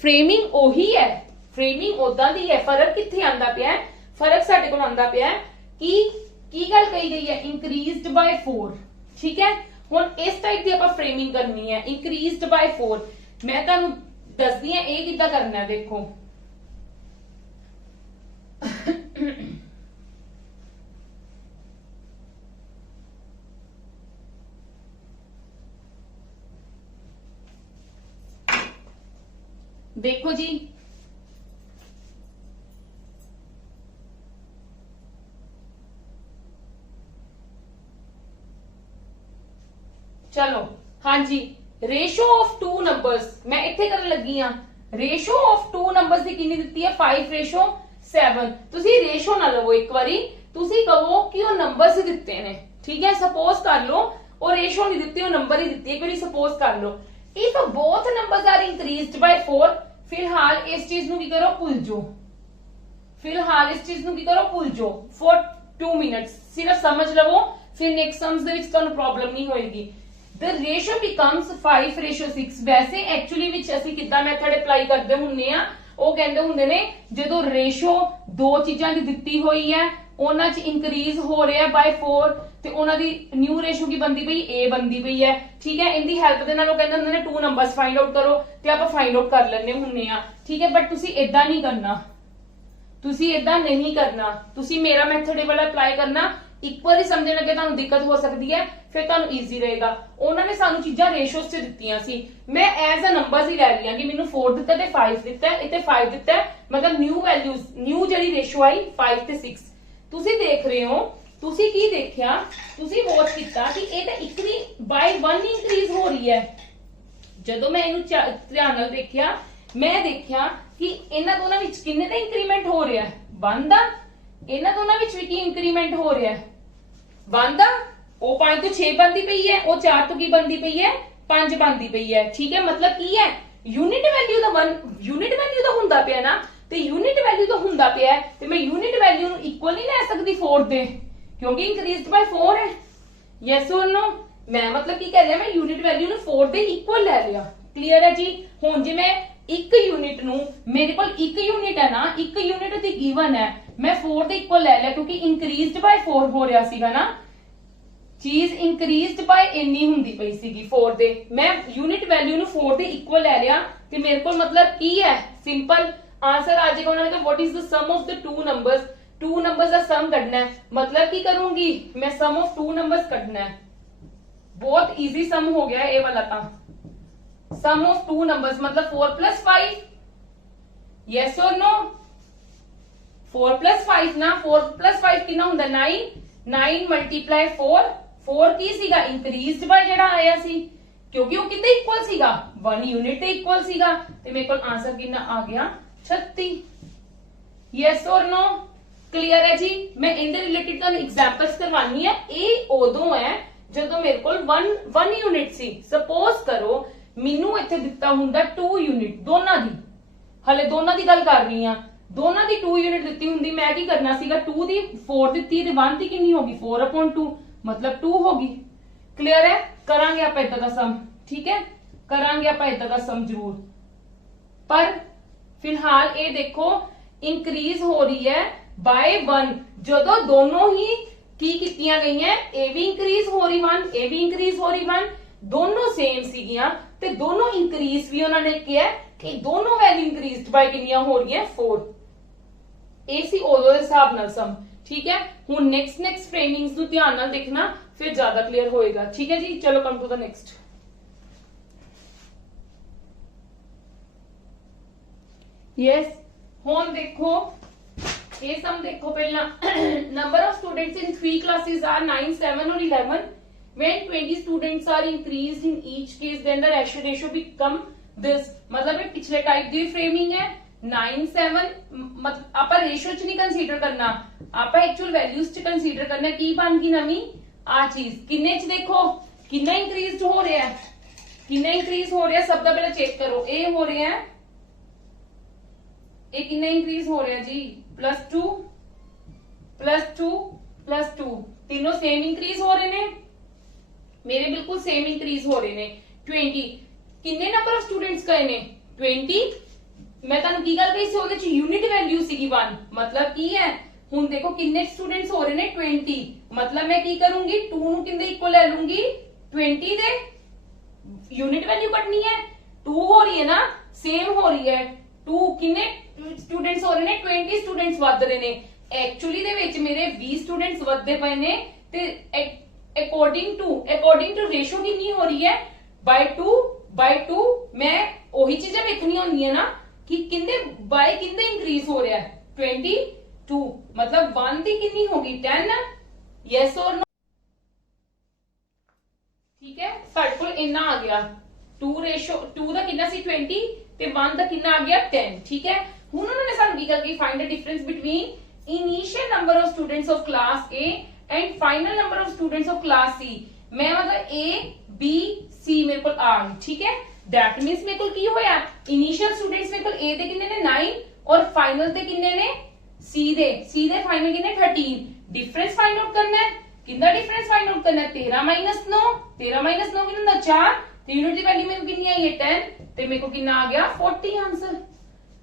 फ्रेमिंग ओही है, ਫਰੇਮਿੰਗ ਉਦਾਂ ਦੀ ਹੈ, ਫਰਕ ਕਿੱਥੇ ਆਂਦਾ ਪਿਆ ਹੈ? ਫਰਕ ਸਾਡੇ ਕੋਲ ਆਂਦਾ ਪਿਆ ਹੈ ਕਿ ਕੀ ਗੱਲ ਕਹੀ ਗਈ ਹੈ, increased by 4, ਠੀਕ ਹੈ। ਹੁਣ ਇਸ ਟਾਈਪ ਦੀ ਆਪਾਂ ਫਰੇਮਿੰਗ ਕਰਨੀ ਹੈ, increased by 4। ਮੈਂ ਤੁਹਾਨੂੰ ਦੱਸਦੀ ਹਾਂ ਇਹ ਕਿੱਦਾਂ ਕਰਨਾ ਹੈ। ਦੇਖੋ देखो जी, चलो हाँ जी, रेशो ऑफ टू नंबर्स मैं इत्थे करन लगी हां। रेशो ऑफ टू नंबर्स दी कितनी दित्ती है? 5:7। तुसी रेशो ना लवो, एक बारी तुसी कहो कि वो नंबर्स ही दित्ते ने, ठीक है। सपोज कर लो और रेशो नहीं दित्ती, वो नंबर ही दित्ती है। एक बारी सपोज कर लो, if both numbers are increased by 4, फिलहाल इस चीज नूं की करो, भूल जाओ। फिलहाल इस चीज नूं की करो, भूल जाओ फॉर 2 मिनट्स, सिर्फ समझ लवो, फिर नेक्स्ट सम्स दे विच तुहानूं प्रॉब्लम नहीं होएगी। The ratio becomes 5:6। वैसे एक्चुअली विच ਅਸੀਂ ਕਿੱਦਾਂ ਮੈਥਡ ਅਪਲਾਈ ਕਰਦੇ ਹੁੰਨੇ ਆ, ਉਹ ਕਹਿੰਦੇ ਹੁੰਦੇ ਨੇ ਜਦੋਂ ਰੇਸ਼ੋ ਦੋ ਚੀਜ਼ਾਂ ਦੀ ਦਿੱਤੀ ਹੋਈ ਹੈ ਉਹਨਾਂ 'ਚ ਇਨਕਰੀਜ਼ ਹੋ ਰਿਹਾ ਬਾਈ 4 ਤੇ ਉਹਨਾਂ ਦੀ ਨਿਊ ਰੇਸ਼ੋ ਕੀ ਬੰਦੀ ਪਈ, A ਬੰਦੀ ਪਈ ਹੈ, ਠੀਕ ਹੈ। ਇਹਦੀ ਹੈਲਪ ਦੇ ਨਾਲ ਉਹ ਕਹਿੰਦੇ ਹੁੰਦੇ ਨੇ 2 ਨੰਬਰਸ ਫਾਈਂਡ ਆਊਟ ਕਰੋ ਤੇ ਆਪਾਂ ਫਾਈਂਡ ਆਊਟ ਕਰ ਲੈਣੇ ਹੁੰਨੇ ਆ, ਠੀਕ ਹੈ। ਬਟ ਤੁਸੀਂ ਇਦਾਂ ਨਹੀਂ ਕਰਨਾ, ਤੁਸੀਂ ਇਦਾਂ ਨਹੀਂ ਕਰਨਾ, ਤੁਸੀਂ ਮੇਰਾ ਮੈਥਡ ਇਹ ਵਾਲਾ ਅਪਲਾਈ ਕਰਨਾ। ਇਕੁਅਲੀ ਸਮਝਣ ਲੱਗੇ ਤੁਹਾਨੂੰ ਦਿੱਕਤ ਹੋ ਸਕਦੀ ਹੈ, ਫਿਰ ਤੁਹਾਨੂੰ ਈਜ਼ੀ ਰਹੇਗਾ। ਉਹਨਾਂ ਨੇ ਸਾਨੂੰ ਚੀਜ਼ਾਂ ਰੇਸ਼ੋਸ 'ਚ ਦਿੱਤੀਆਂ ਸੀ, ਮੈਂ ਐਜ਼ ਅ ਨੰਬਰਸ ਹੀ ਲੈ ਲਈਆਂ ਕਿ ਮੈਨੂੰ 4 ਦਿੱਤਾ ਤੇ 5 ਦਿੱਤਾ, ਇੱਥੇ 5 ਦਿੱਤਾ, ਮਤਲਬ ਨਿਊ ਵੈਲਿਊਜ਼, ਨਿਊ ਜਿਹੜੀ ਰੇਸ਼ੋ ਆਈ 5 ਤੇ 6। ਤੁਸੀਂ ਦੇਖ ਰਹੇ ਹੋ, ਤੁਸੀਂ ਕੀ ਦੇਖਿਆ, ਤੁਸੀਂ ਵਾਚ ਕੀਤਾ ਕਿ ਇਹ ਤਾਂ 1 ਬਾਈ 1 ਇਨਕਰੀਜ਼ ਹੋ ਰਹੀ ਹੈ। ਜਦੋਂ ਮੈਂ ਇਹਨੂੰ ਧਿਆਨ ਨਾਲ ਦੇਖਿਆ, ਮੈਂ ਦੇਖਿਆ ਕਿ ਇਹਨਾਂ ਦੋਨਾਂ ਵਿੱਚ ਕਿੰਨੇ ਦਾ ਇੰਕਰੀਮੈਂਟ ਹੋ ਰਿਹਾ ਹੈ? 1 ਦਾ। ਇਹਨਾਂ ਦੋਨਾਂ ਵਿੱਚ ਵੀ ਕੀ ਇੰਕਰੀਮੈਂਟ ਹੋ ਰਿਹਾ ਹੈ? 1 ਦਾ। ਉਹ 5 ਤੋਂ 6 ਬਣਦੀ ਪਈ ਹੈ, ਉਹ 4 ਤੋਂ ਕੀ ਬਣਦੀ ਪਈ ਹੈ? 5 ਬਣਦੀ ਪਈ ਹੈ, ਠੀਕ ਹੈ। ਮਤਲਬ ਕੀ ਹੈ, ਯੂਨਿਟ ਵੈਲਿਊ ਦਾ 1 ਯੂਨਿਟ ਵੈਲਿਊ ਦਾ ਹੁੰਦਾ ਪਿਆ ਨਾ, ਤੇ ਯੂਨਿਟ ਵੈਲਿਊ ਦਾ ਹੁੰਦਾ ਪਿਆ ਤੇ ਮੈਂ ਯੂਨਿਟ ਵੈਲਿਊ ਨੂੰ ਇਕੁਅਲ ਨਹੀਂ ਲੈ ਸਕਦੀ 4 ਦੇ, ਕਿਉਂਕਿ ਇੰਕਰੀਜ਼ਡ ਬਾਈ 4 ਹੈ। Yes or no? ਮੈਂ ਮਤਲਬ ਕੀ ਕਹਿ ਰਿਹਾ, ਮੈਂ ਯੂਨਿਟ ਵੈਲਿਊ ਨੂੰ 4 ਦੇ ਇਕੁਅਲ ਲੈ ਲਿਆ। ਕਲੀਅਰ ਹੈ ਜੀ? ਹੁਣ ਜੇ ਮੈਂ ਇੱਕ ਯੂਨਿਟ ਨੂੰ, ਮੇਰੇ ਕੋਲ ਇੱਕ ਯੂਨਿਟ ਹੈ ਨਾ, ਇੱਕ ਯੂਨਿਟ ਦੀ ਗਿਵਨ ਹੈ, ਮੈਂ 4 ਦੇ ਇਕੁਅਲ ਲੈ ਲਿਆ ਕਿਉਂਕਿ ਇੰਕਰੀਜ਼ਡ ਬਾਈ 4 ਹੋ ਰਿਹਾ ਸੀਗਾ ਨਾ, ਚੀਜ਼ ਇੰਕਰੀਜ਼ਡ ਬਾਈ ਇੰਨੀ ਹੁੰਦੀ ਪਈ ਸੀਗੀ 4 ਦੇ, ਮੈਂ ਯੂਨਿਟ ਵੈਲਿਊ ਨੂੰ 4 ਦੇ ਇਕੁਅਲ ਲੈ ਲਿਆ ਤੇ ਮੇਰੇ ਕੋਲ ਮਤਲਬ ਕੀ ਹੈ, ਸਿੰਪਲ ਆਂਸਰ ਆ ਜਾਏਗਾ। ਉਹਨਾਂ ਨੇ ਕਿਹਾ what is the sum of the two numbers, two numbers ਦਾ ਸਮ ਕੱਢਣਾ ਹੈ। मतलब ਕੀ ਕਰੂੰਗੀ ਮੈਂ, सम ऑफ टू नंबर्स ਕੱਢਣਾ है। बहुत इजी सम हो गया ये वाला ਤਾਂ सम ऑफ टू नंबर्स मतलब 4 + 5। यस और नो? 4 + 5 ना, 4 + 5 ਕਿੰਨਾ ਹੁੰਦਾ? 9। 9 × 4, 4 ਕੀ ਸੀਗਾ? ਇੰਕਰੀਜ਼ਡ ਬਾਈ ਜਿਹੜਾ ਆਇਆ ਸੀ, ਕਿਉਂਕਿ ਉਹ ਕਿਤੇ ਇਕੁਅਲ ਸੀਗਾ, 1 ਯੂਨਿਟ ਤੇ ਇਕੁਅਲ ਸੀਗਾ, ਤੇ ਮੇਰੇ ਕੋਲ ਆਂਸਰ ਕਿੰਨਾ ਆ ਗਿਆ? 36। ਯੈਸ ਔਰ नो? ਕਲੀਅਰ ਹੈ ਜੀ? ਮੈਂ ਇਹਦੇ ਰਿਲੇਟਡ ਤੁਹਾਨੂੰ ਐਗਜ਼ਾਮਪਲਸ ਕਰਵਾਨੀ ਹੈ। ਇਹ ਉਦੋਂ ਹੈ ਜਦੋਂ ਮੇਰੇ ਕੋਲ 1 ਯੂਨਿਟ ਸੀ। ਸਪੋਜ਼ ਕਰੋ ਮੈਨੂੰ ਇੱਥੇ ਦਿੱਤਾ ਹੁੰਦਾ 2 ਯੂਨਿਟ, ਦੋਨਾਂ ਦੀ, ਹਲੇ ਦੋਨਾਂ ਦੀ ਗੱਲ ਕਰ ਰਹੀ ਹਾਂ, ਦੋਨਾਂ ਦੀ 2 ਯੂਨਿਟ ਦਿੱਤੀ ਹੁੰਦੀ, ਮੈਂ ਕੀ ਕਰਨਾ ਸੀਗਾ, 2 ਦੀ 4 ਦਿੱਤੀ ਤੇ 1 ਦੀ ਕਿੰਨੀ ਹੋ ਗਈ? 4/2, मतलब 2 ਹੋ ਗਈ। ਕਲੀਅਰ ਹੈ? ਕਰਾਂਗੇ ਆਪਾਂ ਇਦਾਂ ਦਾ ਸਮ, ਠੀਕ ਹੈ, ਕਰਾਂਗੇ ਆਪਾਂ ਇਦਾਂ ਦਾ ਸਮ ਜ਼ਰੂਰ। ਪਰ ਫਿਲਹਾਲ ਇਹ ਦੇਖੋ ਇੰਕਰੀਜ਼ ਹੋ ਰਹੀ ਹੈ ਬਾय 1, ਜਦੋਂ ਦੋਨੋਂ ਹੀ ਕੀ ਕੀਤੀਆਂ ਗਈਆਂ, ਇਹ ਵੀ ਇੰਕਰੀਜ਼ ਹੋ ਰਹੀ 1, ਇਹ ਵੀ ਇੰਕਰੀਜ਼ ਹੋ ਰਹੀ 1, ਦੋਨੋਂ ਸੇਮ ਸੀਗੀਆਂ ਤੇ ਦੋਨੋਂ ਇੰਕਰੀਜ਼ ਵੀ ਉਹਨਾਂ ਨੇ ਕਿਹਾ ਕਿ ਦੋਨੋਂ ਵੈਲਿਊ ਇੰਕਰੀਜ਼ਡ ਬਾय ਕਿੰਨੀਆਂ ਹੋ ਰਹੀਆਂ? 4। ਇਹ ਸੀ ਉਦੋਂ ਦੇ ਹਿਸਾਬ ਨਾਲ ਸਮ, ਠੀਕ ਹੈ। ਹੁਣ ਨੈਕਸਟ ਫਰੇਮਿੰਗਸ ਨੂੰ ਧਿਆਨ ਨਾਲ ਦੇਖਣਾ, ਫਿਰ ਜ਼ਿਆਦਾ ਕਲੀਅਰ ਹੋਏਗਾ, ਠੀਕ ਹੈ ਜੀ। ਚਲੋ come to the next. Yes, ਹੁਣ ਦੇਖੋ ਇਹ ਸਮ ਦੇਖੋ ਪਹਿਲਾਂ। Number of students in 3 classes are 9, 7 or 11. When 20 students are increased in each case, then the ratio become this. मतलब ਇਹ ਪਿਛਲੇ टाइप ਦੀ ਫਰੇमिंग है। 9, 7 मतलब ਆਪਾਂ रेशियो ਚ नहीं कंसीडर करना, ਆਪਾਂ एक्चुअल वैल्यूज ਚ कंसीडर करना। की बन गई नवी आ चीज, किन्ने च देखो किन्ना इंक्रीज हो रहा है, किन्ना इंक्रीज हो रहा है, सब दा पहले चेक करो। ए हो रहा है, ये कितना इंक्रीज हो रहा है जी? +2 +2 +2, तीनों सेम इंक्रीज हो रहे ने, मेरे बिल्कुल सेम इंक्रीज हो रहे ने। 20 किन्ने नंबर ऑफ स्टूडेंट्स गए ने? 20 मैं ਤੁਹਾਨੂੰ ਕੀ ਗੱਲ ਕਹੀ ਸੀ ਉਹਦੇ ਚ ਯੂਨਿਟ ਵੈਲਿਊ ਸੀਗੀ 1 मतलब ਕੀ ਹੈ ਹੁਣ ਦੇਖੋ ਕਿੰਨੇ ਸਟੂਡੈਂਟਸ ਹੋ ਰਹੇ ਨੇ 20 मतलब मैं ਕੀ ਕਰੂੰਗੀ 2 ਨੂੰ ਕਿੰਦੇ ਇਕੁਅਲ ਲੈ ਲੂੰਗੀ 20 ਦੇ यूनिट वैल्यू कटनी है 2 हो रही है ना सेम हो रही है 2 किन्ने स्टूडेंट्स हो रहे ने 20 स्टूडेंट्स वध रहे ने एक्चुअली दे विच मेरे 20 स्टूडेंट्स वधदे पए ने ते अकॉर्डिंग टू रेशो कितनी हो रही है by 2 मैं ओही चीजें देखनी होंदी है ना कि किंदे बाय किंदे इंक्रीज हो रहा है 22 मतलब 1 दी कितनी होगी 10 यस और नो ठीक है साडे कोल इन्ना आ गया 2 रेशो 2 ਦਾ ਕਿੰਨਾ ਸੀ 20 ਤੇ 1 ਦਾ ਕਿੰਨਾ ਆ ਗਿਆ 10 ਠੀਕ ਹੈ ਹੁਣ ਉਹਨਾਂ ਨੇ ਸਾਨੂੰ ਕੀ ਕਰਕੇ find the difference between initial number of students of class A and final number of students of class C ਮੈਂ मतलब A B C ਮੇਰੇ ਕੋਲ ਆ ਗਈ ਠੀਕ ਹੈ दैट मींस ਮੇਰੇ ਕੋਲ ਕੀ ਹੋਇਆ ਇਨੀਸ਼ੀਅਲ ਸਟੂਡੈਂਟਸ ਮੇਰੇ ਕੋਲ A ਦੇ ਕਿੰਨੇ ਨੇ 9 ਔਰ ਫਾਈਨਲ ਦੇ ਕਿੰਨੇ ਨੇ C ਦੇ ਫਾਈਨਲ ਕਿੰਨੇ 13 डिफरेंस फाइंड आउट करना है कितना डिफरेंस फाइंड आउट करना है 13 माइनस 9 कितना ਹੁੰਦਾ 4 ਤੇ यूनिट ਦੀ वैल्यू ਮੈਨੂੰ ਕਿੰਨੀ ਆਈ ਹੈ 10 ਤੇ ਮੇਰੇ ਕੋ ਕਿੰਨਾ ਆ ਗਿਆ 40 ਆंसर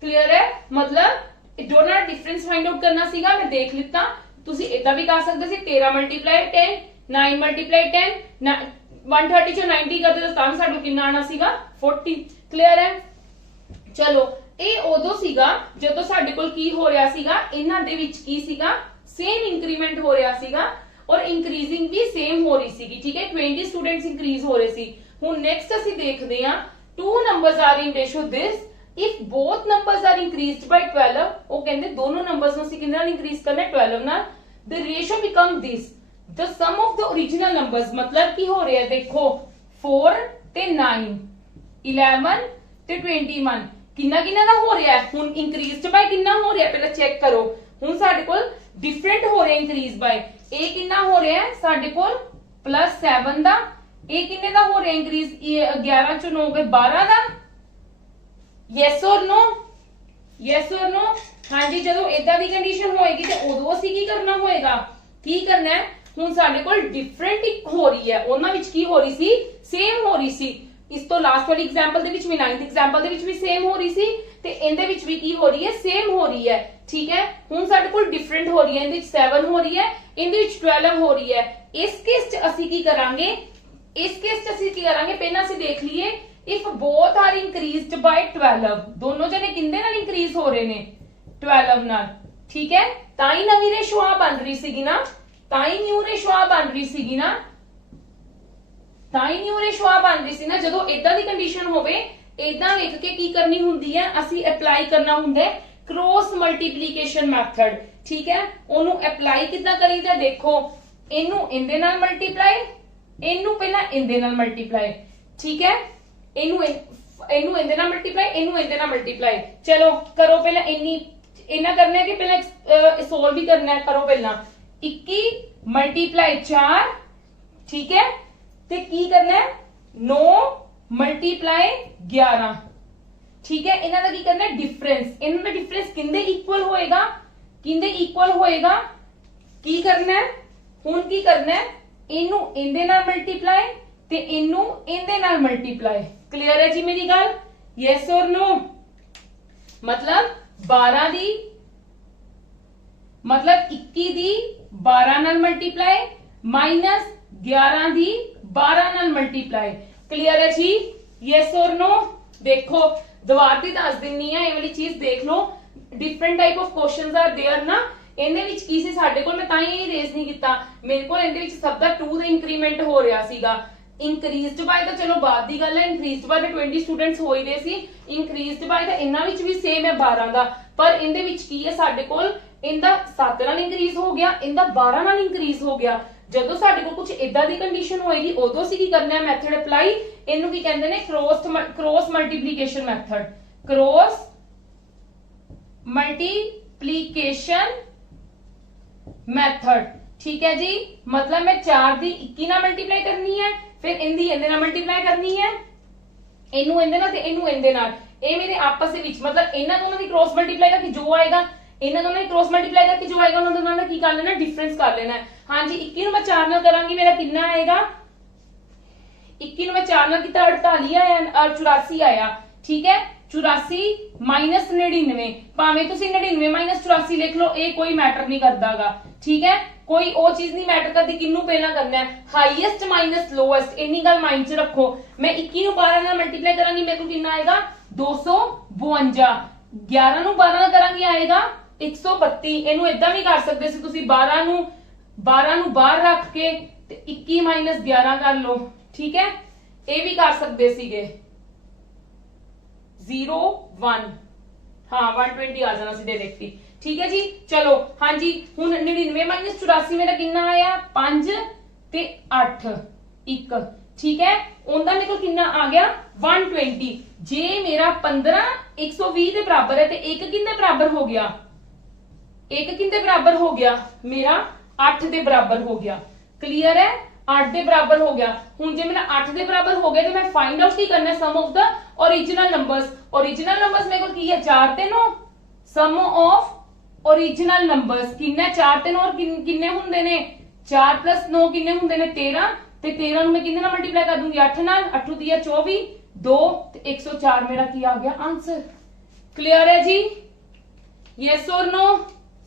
ਕਲੀਅਰ ਹੈ मतलब ਦੋਨਾਂ ਦਾ डिफरेंस फाइंड आउट करना ਸੀਗਾ ਮੈਂ ਦੇਖ ਲਿੱਤਾ ਤੁਸੀਂ ਇਦਾਂ ਵੀ ਕਰ ਸਕਦੇ ਸੀ 13 ਮਲਟੀਪਲਾਈ 10 9 ਮਲਟੀਪਲਾਈ 10 130 ਚੋਂ 90 ਕਰਦੇ ਤਾਂ ਸਾਨੂੰ ਕਿੰਨਾ ਆਣਾ ਸੀਗਾ 40 ਕਲੀਅਰ ਹੈ ਚਲੋ ਇਹ ਉਦੋਂ ਸੀਗਾ ਜਦੋਂ ਸਾਡੇ ਕੋਲ ਕੀ ਹੋ ਰਿਹਾ ਸੀਗਾ ਇਹਨਾਂ ਦੇ ਵਿੱਚ ਕੀ ਸੀਗਾ सेम इंक्रीमेंट हो रहा सीगा और इंक्रीजिंग भी सेम हो रही सीगी ठीक है 20 स्टूडेंट्स इंक्रीज हो रहे सी हुन नेक्स्ट ਅਸੀਂ ਦੇਖਦੇ ਹਾਂ two numbers are in ratio this if both numbers are increased by 12 ਉਹ ਕਹਿੰਦੇ ਦੋਨੋਂ ਨੰਬਰਸ ਨੂੰ ਅਸੀਂ ਕਿੰਨੇ ਨਾਲ ਇੰਕਰੀਜ਼ ਕਰਨਾ ਹੈ 12 ਨਾਲ the ratio become this the sum of the original numbers मतलब ਕੀ ਹੋ ਰਿਹਾ ਹੈ ਦੇਖੋ 4 ਤੇ 9 11 ਤੇ 21 ਕਿੰਨਾ ਦਾ ਹੋ ਰਿਹਾ ਹੈ ਹੁਣ ਇੰਕਰੀਜ਼ਡ ਬਾਈ ਕਿੰਨਾ ਹੋ ਰਿਹਾ ਪਹਿਲਾਂ ਚੈੱਕ ਕਰੋ ਹੁਣ ਸਾਡੇ ਕੋਲ डिफरेंट हो रहा है इंक्रीज बाय ए कितना हो रहा है साडे कोल +7 दा ए किन्ने दा हो रहा है इंक्रीज 11 चों 9 गए 12 दा यस और नो हां जी जदों इदां दी कंडीशन होएगी ते उदों ਅਸੀਂ ਕੀ ਕਰਨਾ ਹੋਏਗਾ ਕੀ ਕਰਨਾ ਹੈ ਹੁਣ ਸਾਡੇ ਕੋਲ ਡਿਫਰੈਂਟ ਹੋ ਰਹੀ ਹੈ ਉਹਨਾਂ ਵਿੱਚ ਕੀ ਹੋ ਰਹੀ ਸੀ ਸੇਮ ਹੋ ਰਹੀ ਸੀ ਇਸ ਤੋਂ ਲਾਸਟ ਵਾਲੀ ਐਗਜ਼ਾਮਪਲ ਦੇ ਵਿੱਚ ਵੀ 9th ਐਗਜ਼ਾਮਪਲ ਦੇ ਵਿੱਚ ਵੀ ਸੇਮ ਹੋ ਰਹੀ ਸੀ ਤੇ ਇਹਦੇ ਵਿੱਚ ਵੀ ਕੀ ਹੋ ਰਹੀ ਹੈ ਸੇਮ ਹੋ ਰਹੀ ਹੈ ठीक है ਹੁਣ ਸਾਡੇ ਕੋਲ ਡਿਫਰੈਂਟ ਹੋ ਰਹੀ ਹੈ ਇਹਦੇ ਵਿੱਚ 7 ਹੋ ਰਹੀ ਹੈ ਇਹਦੇ ਵਿੱਚ 12 ਹੋ ਰਹੀ ਹੈ ਇਸ ਕੇਸ 'ਚ ਅਸੀਂ ਕੀ ਕਰਾਂਗੇ ਪਹਿਲਾਂ ਅਸੀਂ ਦੇਖ ਲਈਏ if both are increased by 12 ਦੋਨੋਂ ਜਣੇ ਕਿੰਨੇ ਨਾਲ ਇੰਕਰੀਜ਼ ਹੋ ਰਹੇ ਨੇ 12 ਨਾਲ ਠੀਕ ਹੈ ਤਾਂ ਹੀ ਨਵੀਂ ਰੇਸ਼ੋ ਆ ਬਣ ਰਹੀ ਸੀਗੀ ਨਾ ਤਾਂ ਹੀ ਨਿਊ ਰੇਸ਼ੋ ਆ ਬਣ ਰਹੀ ਸੀ ਨਾ ਜਦੋਂ ਇਦਾਂ ਦੀ ਕੰਡੀਸ਼ਨ ਹੋਵੇ ਇਦਾਂ ਲਿਖ ਕੇ ਕੀ ਕਰਨੀ ਹੁੰਦੀ ਹੈ ਅਸੀਂ ਅਪਲਾਈ ਕਰਨਾ ਹੁੰਦਾ ਹੈ क्रॉस मल्टीप्लिकेशन मैथड ठीक है ओनू अप्लाई कितना करीदा देखो इनू इंदे नाल मल्टीप्लाई इनू पहला इंदे नाल मल्टीप्लाई ठीक है इनू इंदे नाल मल्टीप्लाई इनू इंदे नाल मल्टीप्लाई चलो करो पहला इन्नी इना करना है कि पहला सोल्व भी करना है करो पहला 21 मल्टीप्लाई 4 ठीक है ते की करना है 9 मल्टीप्लाई 11 ठीक है इन्हां दा की करना है डिफरेंस इन्हां दा डिफरेंस किंदे इक्वल होएगा की करना है हुन की करना है इनू इंदे नाल मल्टीप्लाई ते इनू इंदे नाल मल्टीप्लाई क्लियर है जी मेरी गल यस और नो मतलब 12 दी मतलब 21 दी 12 नाल मल्टीप्लाई माइनस 11 दी 12 नाल मल्टीप्लाई क्लियर है जी यस और नो देखो ਦੁਬਾਰਾ ਤੇ ਦੱਸ ਦਿੰਨੀ ਆ ਇਹ ਵਾਲੀ ਚੀਜ਼ ਦੇਖ ਲਓ different type of questions are there ਨਾ ਇਹਦੇ ਵਿੱਚ ਕੀ ਸੀ ਸਾਡੇ ਕੋਲ ਮੈਂ ਤਾਂ ਹੀ ਇਹ ਰੇਜ਼ ਨਹੀਂ ਕੀਤਾ ਮੇਰੇ ਕੋਲ ਇਹਦੇ ਵਿੱਚ ਸਭ ਦਾ 2 ਦਾ ਇੰਕਰੀਮੈਂਟ ਹੋ ਰਿਹਾ ਸੀਗਾ ਇੰਕਰੀਜ਼ਡ ਬਾਈ ਤਾਂ ਚਲੋ ਬਾਅਦ ਦੀ ਗੱਲ ਹੈ ਇੰਕਰੀਜ਼ਡ ਬਾਈ ਤਾਂ 20 ਸਟੂਡੈਂਟਸ ਹੋ ਹੀ ਰਹੇ ਸੀ ਇੰਕਰੀਜ਼ਡ ਬਾਈ ਤਾਂ ਇਹਨਾਂ ਵਿੱਚ ਵੀ ਸੇਮ ਹੈ 12 ਦਾ ਪਰ ਇਹਦੇ ਵਿੱਚ ਕੀ ਹੈ ਸਾਡੇ ਕੋਲ ਇਹਦਾ 7 ਨਾਲ ਇੰਕਰੀਜ਼ ਹੋ ਗਿਆ ਇਹਦਾ 12 ਨਾਲ ਇੰਕਰੀਜ਼ ਹੋ ਗਿਆ ਜਦੋਂ ਸਾਡੇ ਕੋਲ ਕੁਝ ਇਦਾਂ ਦੀ ਕੰਡੀਸ਼ਨ ਹੋਏਗੀ ਉਦੋਂ ਅਸੀਂ ਕੀ ਕਰਨਾ ਹੈ ਮੈਥਡ ਅਪਲਾਈ ਇਹਨੂੰ ਕੀ ਕਹਿੰਦੇ ਨੇ cross multiplication method cross multiplication method ठीक है जी मतलब मैं 4 दी 21 ਨਾਲ ਮਲਟੀਪਲਾਈ ਕਰਨੀ ਹੈ ਫਿਰ ਇਹਦੀ ਇਹਦੇ ਨਾਲ ਮਲਟੀਪਲਾਈ ਕਰਨੀ ਹੈ ਇਹਨੂੰ ਇਹਦੇ ਨਾਲ ਤੇ ਇਹਨੂੰ ਇਹਦੇ ਨਾਲ ਇਹ ਮੇਰੇ ਆਪਸ ਦੇ ਵਿੱਚ मतलब ਇਹਨਾਂ ਦੋਨਾਂ ਦੀ ਕ੍ਰੋਸ ਮਲਟੀਪਲਾਈ ਕਰਕੇ ਜੋ ਆਏਗਾ ਇਹਨਾਂ ਦੋਨਾਂ ਦੀ ਕ੍ਰੋਸ ਮਲਟੀਪਲਾਈ ਕਰਕੇ ਜੋ ਆਏਗਾ ਉਹਨਾਂ ਦੋਨਾਂ ਦਾ ਕੀ ਕਰ ਲੈਣਾ डिफरेंस कर लेना है हाँ जी 21 ਨੂੰ ਮੈਂ 4 ਨਾਲ ਕਰਾਂਗੀ ਮੇਰਾ ਕਿੰਨਾ ਆਏਗਾ 21 ਨੂੰ ਮੈਂ 4 ਨਾਲ ਕੀਤਾ 48 ਆਇਆ 84 ਆਇਆ ठीक है 84 माइनस 99, भावें तुसी 99 माइनस 84 लिख लो, ये कोई मैटर नहीं करदागा, ठीक है। कोई वो चीज नहीं मैटर करती किन्नू पहला करना है, हाईएस्ट माइनस लोएस्ट, इन्नी गल माइंड च रखो। मैं 21 ਨੂੰ 12 ਨਾਲ मल्टीप्लाई करांगी, मेरे को कितना आएगा 252, 11 ਨੂੰ 12 ਨਾਲ करांगी आएगा 132। ਇਹਨੂੰ ਇਦਾਂ ਵੀ ਕਰ ਸਕਦੇ ਸੀ ਤੁਸੀਂ, 12 ਨੂੰ ਬਾਹਰ ਰੱਖ ਕੇ ਤੇ 21 ਮਾਈਨਸ 11 ਕਰ ਲਓ, ठीक है। ਇਹ ਵੀ ਕਰ ਸਕਦੇ ਸੀਗੇ 0 1, हाँ 120 आ जाना सी डायरेक्टली, ठीक है जी। चलो हाँ जी, हुन 99 माइनस 84 मेरा कितना आया 5 ते 8 1, ठीक है। उनका मेरे को कितना आ गया 120। जे मेरा 15 120 के बराबर है, तो एक किंदे बराबर हो गया, एक किंदे बराबर हो गया, मेरा 8 के बराबर हो गया। क्लियर है, 8 के बराबर हो गया। हुन जे मेरा 8 के बराबर हो गया तो मैं फाइंड आउट की करना है, sum of the original numbers. Original numbers मेरे को की है 4 ते 9, सम ऑफ ओरिजिनल नंबर्स किन्ना 4 ते 9 और किन्ने हुंदे ने 4 प्लस 9 किन्ने हुंदे ने 13, ते 13 ਨੂੰ मैं किन्ने नाल मल्टीप्लाई कर दूंगी 8 नाल, 8 दिया 24 2 ते 104 मेरा की आ गया आंसर। क्लियर है जी, यस और नो,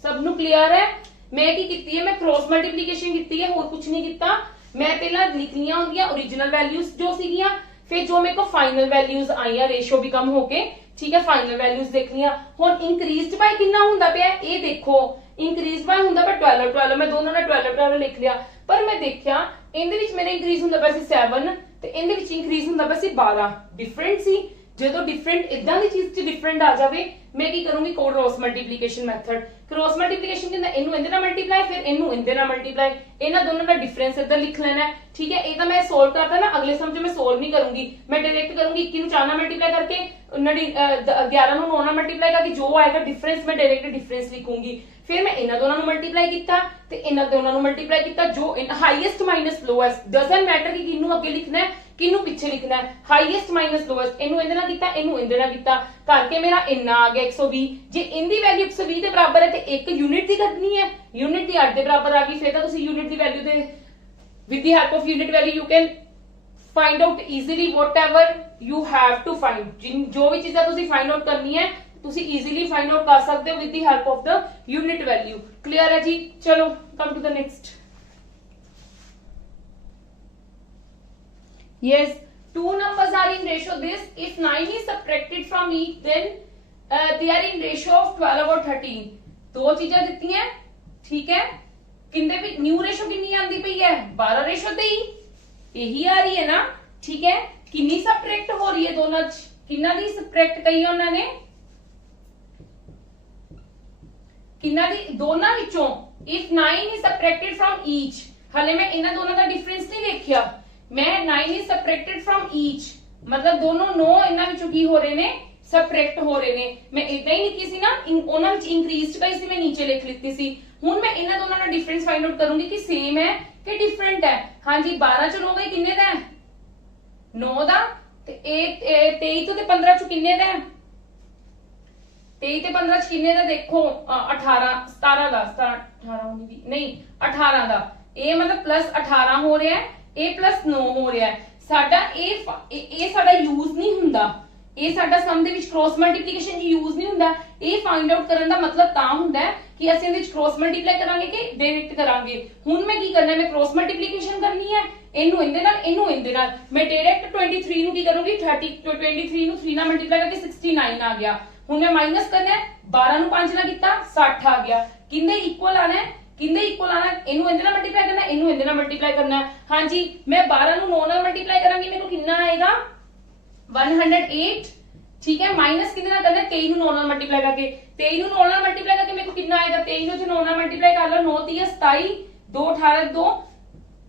सबनू क्लियर है। मैं की कीती है, मैं क्रॉस मल्टीप्लिकेशन कीती है, और कुछ नहीं कीता। मैं पहला लिख लिया होंगी ओरिजिनल वैल्यूज जो सीगियां, फिर जो मेरे को फाइनल वैल्यूज आई, रेशो भी कम होके, ठीक है, फाइनल वैल्यूज देख लिया। हुन इंक्रीज्ड बाय कितना हुंदा पिया, ये देखो इंक्रीज बाय हुंदा पिया 12 12, मैं दोनों ने 12 12 लिख लिया, पर मैं देखिया इनदे विच मेरे इंक्रीज हुंदा पिया सी 7 ते इनदे विच इंक्रीज हुंदा पिया सी 12, डिफरेंट सी। जो डिफरेंट इदां दी चीज च डिफरेंट आ जावे, मैं की करूंगी cross multiplication method. Cross multiplication कहंदा इनू इंदे नाल मल्टीप्लाई, फिर इनू इंदे नाल मल्टीप्लाई, इन्हां दोनों दा डिफरेंस इधर लिख लेना है, ठीक है। ये तो मैं सोल्व करता ना, अगले सम में सोल्व नहीं करूंगी, मैं डायरेक्ट करूंगी 21 ਨੂੰ 4 ਨਾਲ मल्टीप्लाई करके 11 ਨੂੰ 9 ਨਾਲ मल्टीप्लाई करके जो आएगा डिफरेंस मैं डायरेक्ट डिफरेंस लिखूंगी। फिर मैं इन्हां दोनों ਨੂੰ मल्टीप्लाई किया ते इन्हां दोनों ਨੂੰ मल्टीप्लाई किया, जो highest minus lowest, doesn't matter कि किन्नू अगे लिखना है किन्नू पीछे लिखना है, हाईएस्ट माइनस लोएस्ट, इनू इंदे नाल कीता इनू इंदे नाल कीता करके मेरा इन्ना आ गया 120। जे इनदी वैल्यू 120 के बराबर है तो एक यूनिट दी करनी है, यूनिट दी 8 के बराबर आ गई, फिर तो तुसी यूनिट दी वैल्यू दे with the help of unit value you can find out easily whatever you have to find. जो भी चीज़ें तुसी फाइंड आउट करनी है तुसी इजीली फाइंड आउट कर सकते हो with the help of the unit value. Clear है जी, चलो come to the next. Yes, two numbers are in ratio this. If 9 is subtracted from each, then they are in ratio of 12 और 13. दो चीजें दिखती हैं, ठीक है। किंदे भी न्यू रेशो कितनी आंदी पई है 12 रेशो 23, यही आ रही है ना, ठीक है। कितनी सबट्रैक्ट हो रही है दोनों, किन्ना दी सबट्रैक्ट कही उन्होंने, किन्ना दी दोनों विचों। If 9 is subtracted from each, हाले मैं इन्हां दोनों का डिफरेंस नहीं देखिया, मैं 9 is subtracted from each, मतलब दोनों 9 इन्हां विचों की हो रहे ने सबट्रैक्ट हो रहे ने। मैं इदां ही लिखी सी ना, उन्हां विच इंक्रीज्ड कही सी, मैं नीचे लिख लिखती सी। हुण मैं इन्हां दोनों का डिफरेंस फाइंड आउट करूंगी कि सेम है कि डिफरेंट है। हाँ जी, 12 च 9 गए किन्ने दा 9 दा, ते 23 तो 15 च किन्ने दा 23 ते 15 च किन्ने दा देखो 18 17 दा 18 नहीं 18 दा, ये मतलब प्लस 18 हो रहा है, ए प्लस 9 हो रहा है। साडा ए साडा यूज नहीं हुंदा, ए साडा सम दे विच क्रॉस मल्टीप्लिकेशन यूज नहीं हुंदा। ए फाइंड आउट करन दा मतलब ता हुंदा है कि ਅਸੀਂ ਇਹਦੇ ਵਿੱਚ क्रॉस मल्टीप्लाई करांगे कि डायरेक्ट करांगे। हुण मैं की करना है, मैं क्रॉस मल्टीप्लिकेशन करनी है, ਇਹਨੂੰ ਇਹਦੇ ਨਾਲ ਇਹਨੂੰ ਇਹਦੇ ਨਾਲ। मैं डायरेक्ट 23 ਨੂੰ ਕੀ ਕਰੂੰਗੀ 23 ਨੂੰ 3 ਨਾਲ मल्टीप्लाई करके 69 आ गया। हुण मैं माइनस करना है, 12 ਨੂੰ 5 ਨਾਲ ਕੀਤਾ 60 आ गया। किंदे इक्वल आना है, किंदे इक्वल आना है, इनू इंदे नाल मल्टीप्लाई करना है, इनू इंदे नाल मल्टीप्लाई करना है। हाँ जी, मैं 12 ਨੂੰ 9 ਨਾਲ मल्टीप्लाई करांगी, मेरे को कितना आएगा 108, ठीक है। माइनस कितने नाल करना है 23 ਨੂੰ 9 ਨਾਲ मल्टीप्लाई करके, 23 ਨੂੰ 9 ਨਾਲ मल्टीप्लाई करके मेरे को कितना आएगा 23 ਨੂੰ 9 ਨਾਲ मल्टीप्लाई कर लो, 9 3 27 2 18 2,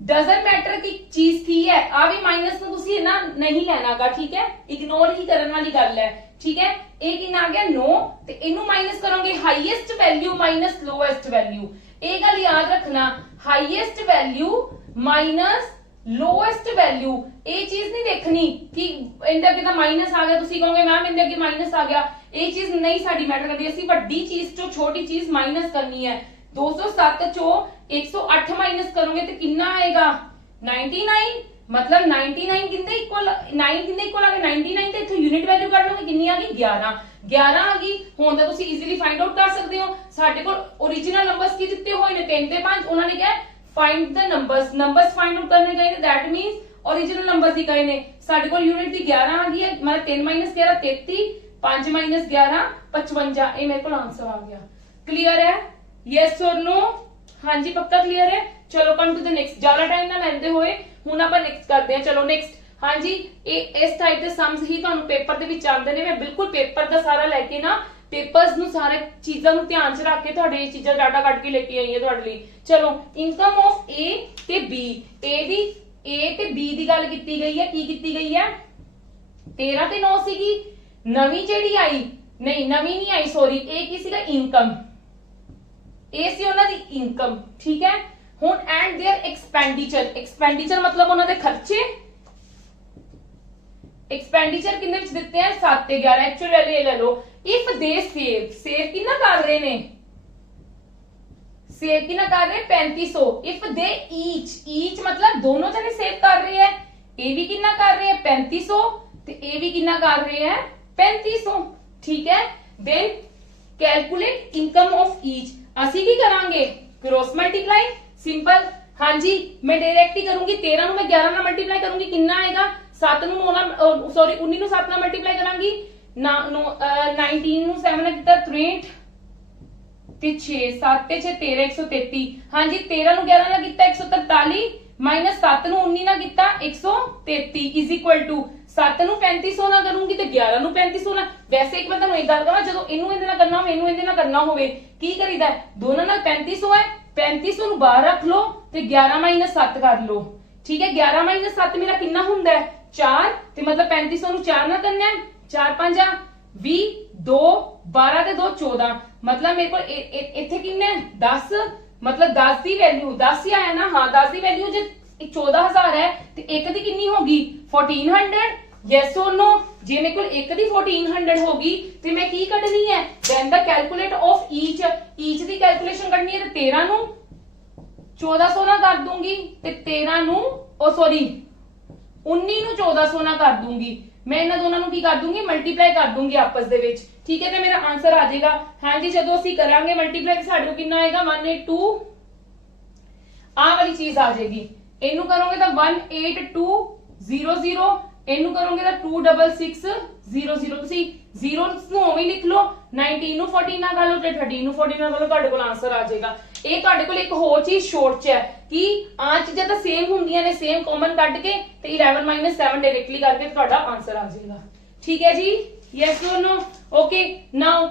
डजंट मैटर की चीज की है। आ भी माइनस ਨੂੰ ਤੁਸੀਂ ਨਾ नहीं ਲੈਣਾਗਾ, ठीक है, इग्नोर ही ਕਰਨ ਵਾਲੀ ਗੱਲ ਹੈ, ठीक है। ਇਹ ਕਿੰਨਾ ਆ ਗਿਆ 9, ਤੇ ਇਹਨੂੰ ਮਾਈਨਸ ਕਰੋਗੇ highest value minus lowest value. ਇਹ ਗੱਲ ਯਾਦ ਰੱਖਣਾ, highest value minus lowest value. ਇਹ ਚੀਜ਼ ਨਹੀਂ ਦੇਖਣੀ ਕਿ ਇਹਦੇ ਅੱਗੇ ਤਾਂ ਮਾਈਨਸ ਆ ਗਿਆ, ਤੁਸੀਂ ਕਹੋਗੇ ਮੈਮ ਇਹਦੇ ਅੱਗੇ ਮਾਈਨਸ ਆ ਗਿਆ। ਇਹ ਚੀਜ਼ ਨਹੀਂ ਸਾਡੀ ਮੈਟਰ ਕਰਦੀ, ਅਸੀਂ ਵੱਡੀ ਚੀਜ਼ ਤੋਂ ਛੋਟੀ ਚੀਜ਼ ਮਾਈਨਸ ਕਰਨੀ ਹੈ। 207 ਚੋਂ 108 माइनस करोगे तो कितना आएगा 99। मतलब 99 किंदे इक्वल 9 किंदे इक्वल आ गया 99 ਤੇ ਇੱਥੋਂ ਯੂਨਿਟ ਵੈਲਿਊ ਕੱਢ ਲਓਗੇ ਕਿੰਨੀ ਆ ਗਈ 11 11 ਆ ਗਈ। ਹੁਣ ਤਾਂ ਤੁਸੀਂ ਈਜ਼ੀਲੀ ਫਾਈਂਡ ਆਊਟ ਕਰ ਸਕਦੇ ਹੋ। ਸਾਡੇ ਕੋਲ ओरिजिनल ਨੰਬਰਸ ਕੀ ਦਿੱਤੇ ਹੋਏ ਨੇ 3 ਤੇ 5 ਉਹਨਾਂ ਨੇ ਕਿਹਾ find the numbers find out करने गए ने दैट मींस ओरिजिनल नंबर्स ही कहे ने साडे कोल यूनिट दी 11 आ गई है मतलब 3 - 11 33 5 - 11 55 ये मेरे को आंसर आ गया। क्लियर है यस और नो? हाँ जी पक्का क्लियर है। चलो कम टू द नेक्स्ट ज्यादा टाइम ना लेंदे होए हुण आपां नेक्स्ट करते हैं। चलो नेक्स्ट हाँ जी इस टाइप के सम्स ही तुहानू पेपर दे विच आंदे ने। मैं बिल्कुल पेपर दा सारा लेके ना पेपर्स ਨੂੰ ਸਾਰੇ ਚੀਜ਼ਾਂ ਨੂੰ ਧਿਆਨ ਚ ਰੱਖ ਕੇ ਤੁਹਾਡੇ ਇਹ ਚੀਜ਼ਾਂ ਡਾਟਾ ਕੱਢ ਕੇ ਲੈ ਕੇ ਆਈ ਹੈ ਤੁਹਾਡੇ ਲਈ। ਚਲੋ ਇਨਕਮ ਆਫ A ਤੇ B A ਤੇ B ਦੀ ਗੱਲ ਕੀਤੀ ਗਈ ਹੈ। ਕੀ ਕੀਤੀ ਗਈ ਹੈ 13 ਤੇ 9 ਸੀਗੀ। ਨਵੀਂ ਜਿਹੜੀ ਆਈ ਨਹੀਂ ਨਵੀਂ ਨਹੀਂ ਆਈ ਸੌਰੀ ਇਹ ਕੀ ਸੀਗਾ ਇਨਕਮ ਇਹ ਸੀ ਉਹਨਾਂ ਦੀ ਇਨਕਮ ਠੀਕ ਹੈ। ਹੁਣ ਐਂਡ देयर एक्सपेंडिचर मतलब ਉਹਨਾਂ ਦੇ ਖਰਚੇ एक्सपेंडिचर किन्ने विच दिते हैं 7 ते 11 एक्चुअल वैल्यू ले लो। इफ दे सेव कितना कर रहे ने सेव कितना कर रहे 3500। इफ दे ईच मतलब दोनों जने सेव कर रहे हैं ए भी कितना कर रहे हैं 3500 ते ए भी कितना कर रहे हैं 3500 ठीक है। Then calculate income of each ਅਸੀਂ ਕੀ ਕਰਾਂਗੇ क्रॉस मल्टीप्लाई सिंपल। हाँ जी मैं डायरेक्ट ही करूंगी 13 ਨੂੰ मैं 11 ਨਾਲ मल्टीप्लाई करूंगी कितना आएगा 7 ਨੂੰ 9 ਨਾਲ सॉरी 19 ਨੂੰ 7 ਨਾਲ मल्टीप्लाई करांगी 19 ਨੂੰ 7 ਨਾਲ ਕੀਤਾ 63 ਤੇ 6 7 ਤੇ 6 13 133। हाँ जी 13 ਨੂੰ 11 ਨਾਲ ਕੀਤਾ 143 ਮਾਈਨਸ 7 ਨੂੰ 19 ਨਾਲ ਕੀਤਾ 133 ਇਜ਼ ਇਕੁਅਲ ਟੂ 7 ਨੂੰ 3500 ਨਾਲ ਕਰੂੰਗੀ ਤੇ 11 ਨੂੰ 3500 ਨਾਲ। ਵੈਸੇ ਇੱਕ ਮੈਂ ਤੁਹਾਨੂੰ ਇੱਕ ਗੱਲ ਕਹਾਂ ਜਦੋਂ ਇਹਨੂੰ ਇਹਦੇ ਨਾਲ ਕਰਨਾ ਹੋਵੇ ਇਹਨੂੰ ਇਹਦੇ ਨਾਲ ਕਰਨਾ ਹੋਵੇ ਕੀ ਕਰੀਦਾ ਦੋਨਾਂ ਨਾਲ 3500 ਹੈ 3500 ਨੂੰ ਬਾਹਰ ਰੱਖ ਲਓ ਤੇ 11 - 7 ਕਰ ਲਓ ਠੀਕ ਹੈ। 11 - 7 ਮੇਰਾ ਕਿੰਨਾ ਹੁੰਦਾ ਹੈ 4 ਤੇ मतलब 3500 ਨੂੰ 4 ਨਾਲ ਕਰਨਾ ਹੈ 4 5 20 2 12 ਤੇ 2 14 मतलब मेरे को ਇੱਥੇ ਕਿੰਨਾ 10 मतलब 10 ਦੀ ਵੈਲਿਊ 10 ਹੀ ਆਇਆ ਨਾ। ਹਾਂ 10 ਦੀ ਵੈਲਿਊ ਜੇ 14000 ਹੈ ਤੇ ਇੱਕ ਦੀ ਕਿੰਨੀ ਹੋਗੀ 1400 ਯੈਸ অর नो। ਜੇ ਮੇਰੇ ਕੋਲ ਇੱਕ ਦੀ 1400 ਹੋਗੀ ਤੇ ਮੈਂ ਕੀ ਕੱਢਣੀ ਹੈ then the calculate of each the calculation ਕੱਢਣੀ ਹੈ ਤੇ 13 ਨੂੰ 1400 ਨਾਲ ਕਰ ਦੂੰਗੀ ਤੇ 13 ਨੂੰ ਉਹ ਸੌਰੀ 19 ਨੂੰ 1400 ਨਾਲ ਕਰ ਦੂੰਗੀ। मैं ਇਹਨਾਂ ਦੋਨਾਂ ਨੂੰ ਕੀ ਕਰ ਦੂੰਗੀ ਮਲਟੀਪਲਾਈ ਕਰ ਦੂੰਗੀ ਆਪਸ ਦੇ ਵਿੱਚ ਠੀਕ ਹੈ ਤੇ ਮੇਰਾ ਆਨਸਰ ਆ ਜਾਏਗਾ। ਹਾਂਜੀ ਜਦੋਂ ਅਸੀਂ ਕਰਾਂਗੇ ਮਲਟੀਪਲਾਈ ਤੇ ਸਾਡੇ ਕੋਲ ਕਿੰਨਾ ਆਏਗਾ 182 ਆ ਵਾਲੀ ਚੀਜ਼ ਆ ਜਾਏਗੀ। ਇਹਨੂੰ ਕਰੋਗੇ ਤਾਂ 18200 ਇਹਨੂੰ ਕਰੋਗੇ ਤਾਂ 26600 ਤੁਸੀਂ 0 ਨੂੰ ਉਵੇਂ ਲਿਖ ਲਓ 19 ਨੂੰ 14 ਨਾਲ ਕਰ ਲਓ ਤੇ 13 ਨੂੰ 14 ਨਾਲ ਕਰ ਲਓ ਤੁਹਾਡੇ ਕੋਲ ਆਨਸਰ ਆ ਜਾਏਗਾ। ਇਹ ਤੁਹਾਡੇ ਕੋਲ ਇੱਕ ਹੋਰ ਚੀਜ਼ ਸ਼ੋਰਟ ਚ ਹੈ ਕਿ ਆ ਚੀਜ਼ਾਂ ਤਾਂ ਸੇਮ ਹੁੰਦੀਆਂ ਨੇ ਸੇਮ ਕਾਮਨ ਕੱਢ ਕੇ ਤੇ 11 - 7 ਡਾਇਰੈਕਟਲੀ ਕਰਕੇ ਤੁਹਾਡਾ ਆਨਸਰ ਆ ਜਾਏਗਾ ਠੀਕ ਹੈ ਜੀ yes or no. Okay now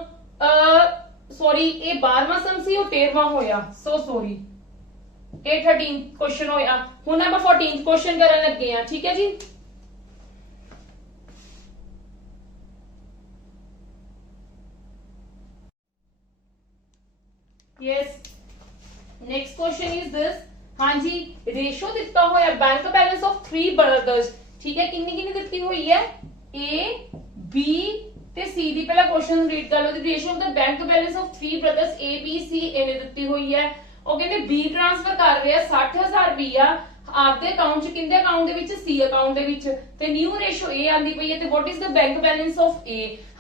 sorry ये 12वां सम ਸੀ ਉਹ 13ਵਾਂ ਹੋਇਆ ਸੋ ਸੌਰੀ ਇਹ 13 ਕੁਐਸਚਨ ਹੋਇਆ। ਹੁਣ ਆਪਾਂ 14th ਕੁਐਸਚਨ ਕਰਨ ਲੱਗੇ ਆ ਠੀਕ ਹੈ ਜੀ। Yes next question is this. हाँ जी रेशो दिता होया बैंक बैलेंस ऑफ 3 ब्रदर्स ठीक है किन्नी किन्नी दिती हुई है ए बी ਤੇ C ਦੀ ਪਹਿਲਾ ਕੁਐਸਚਨ ਰੀਡ ਕਰ ਲਓ। ਦੀ ratio of the bank balance of 3 brothers A B C ਇਹਨੇ ਦਿੱਤੀ ਹੋਈ ਹੈ। ਉਹ ਕਹਿੰਦੇ B ਟ੍ਰਾਂਸਫਰ ਕਰ ਰਿਹਾ 60000 ਰੁਪਇਆ ਆਪਦੇ ਅਕਾਊਂਟ ਚ ਕਿੰਦੇ ਅਕਾਊਂਟ ਦੇ ਵਿੱਚ C ਅਕਾਊਂਟ ਦੇ ਵਿੱਚ ਤੇ ਨਿਊ ਰੇਸ਼ੋ A ਆਂਦੀ ਪਈ ਹੈ ਤੇ what is the bank balance of A।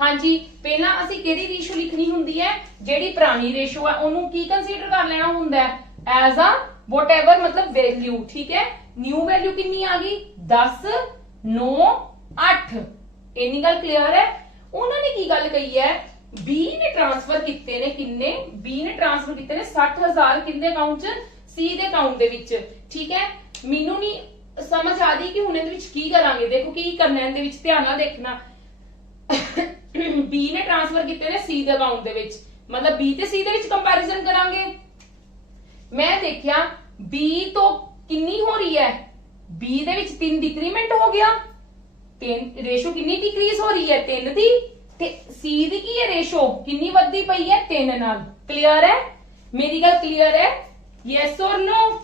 ਹਾਂਜੀ ਪਹਿਲਾਂ ਅਸੀਂ ਕਿਹੜੀ ਰੇਸ਼ੋ ਲਿਖਣੀ ਹੁੰਦੀ ਹੈ ਜਿਹੜੀ ਪੁਰਾਣੀ ਰੇਸ਼ੋ ਹੈ ਉਹਨੂੰ ਕੀ ਕੰਸੀਡਰ ਕਰ ਲੈਣਾ ਹੁੰਦਾ ਹੈ ਐਜ਼ ਅ ਵਟਐਵਰ मतलब ਵੈਲਿਊ ਠੀਕ ਹੈ। ਨਿਊ ਵੈਲਿਊ ਕਿੰਨੀ ਆ ਗਈ 10 9 8 ਇੰਨੀ ਗੱਲ ਕਲੀਅਰ ਹੈ। ਉਹਨਾਂ ਨੇ ਕੀ ਗੱਲ ਕਹੀ ਹੈ B ਨੇ ਟ੍ਰਾਂਸਫਰ ਕੀਤੇ ਨੇ ਕਿੰਨੇ B ਨੇ ਟ੍ਰਾਂਸਫਰ ਕੀਤੇ ਨੇ 60000 ਕਿੰਦੇ ਅਕਾਊਂਟ ਚ C ਦੇ ਅਕਾਊਂਟ ਦੇ ਵਿੱਚ ਠੀਕ ਹੈ। ਮੈਨੂੰ ਨਹੀਂ ਸਮਝ ਆ ਰਹੀ ਕਿ ਹੁਣ ਇਹਦੇ ਵਿੱਚ ਕੀ ਕਰਾਂਗੇ ਦੇਖੋ ਕੀ ਕਰਨਾ ਇਹਦੇ ਵਿੱਚ ਧਿਆਨ ਨਾਲ ਦੇਖਣਾ। B ਨੇ ਟ੍ਰਾਂਸਫਰ ਕੀਤੇ ਨੇ C ਦੇ ਅਕਾਊਂਟ ਦੇ ਵਿੱਚ मतलब B ਤੇ C ਦੇ ਵਿੱਚ ਕੰਪੈਰੀਜ਼ਨ ਕਰਾਂਗੇ। ਮੈਂ ਦੇਖਿਆ B ਤੋਂ ਕਿੰਨੀ ਹੋ ਰਹੀ ਹੈ B ਦੇ ਵਿੱਚ 3 ਡਿਕਰੀਮੈਂਟ ਹੋ ਗਿਆ 3 ਰੇਸ਼ੋ ਕਿੰਨੀ ਡਿਕਰੀਜ਼ ਹੋ ਰਹੀ ਹੈ 3 ਦੀ ਤੇ C ਦੀ ਕੀ ਹੈ ਰੇਸ਼ੋ ਕਿੰਨੀ ਵੱਧਦੀ ਪਈ ਹੈ 3 ਨਾਲ। ਕਲੀਅਰ ਹੈ ਮੇਰੀ ਗੱਲ ਕਲੀਅਰ ਹੈ yes or no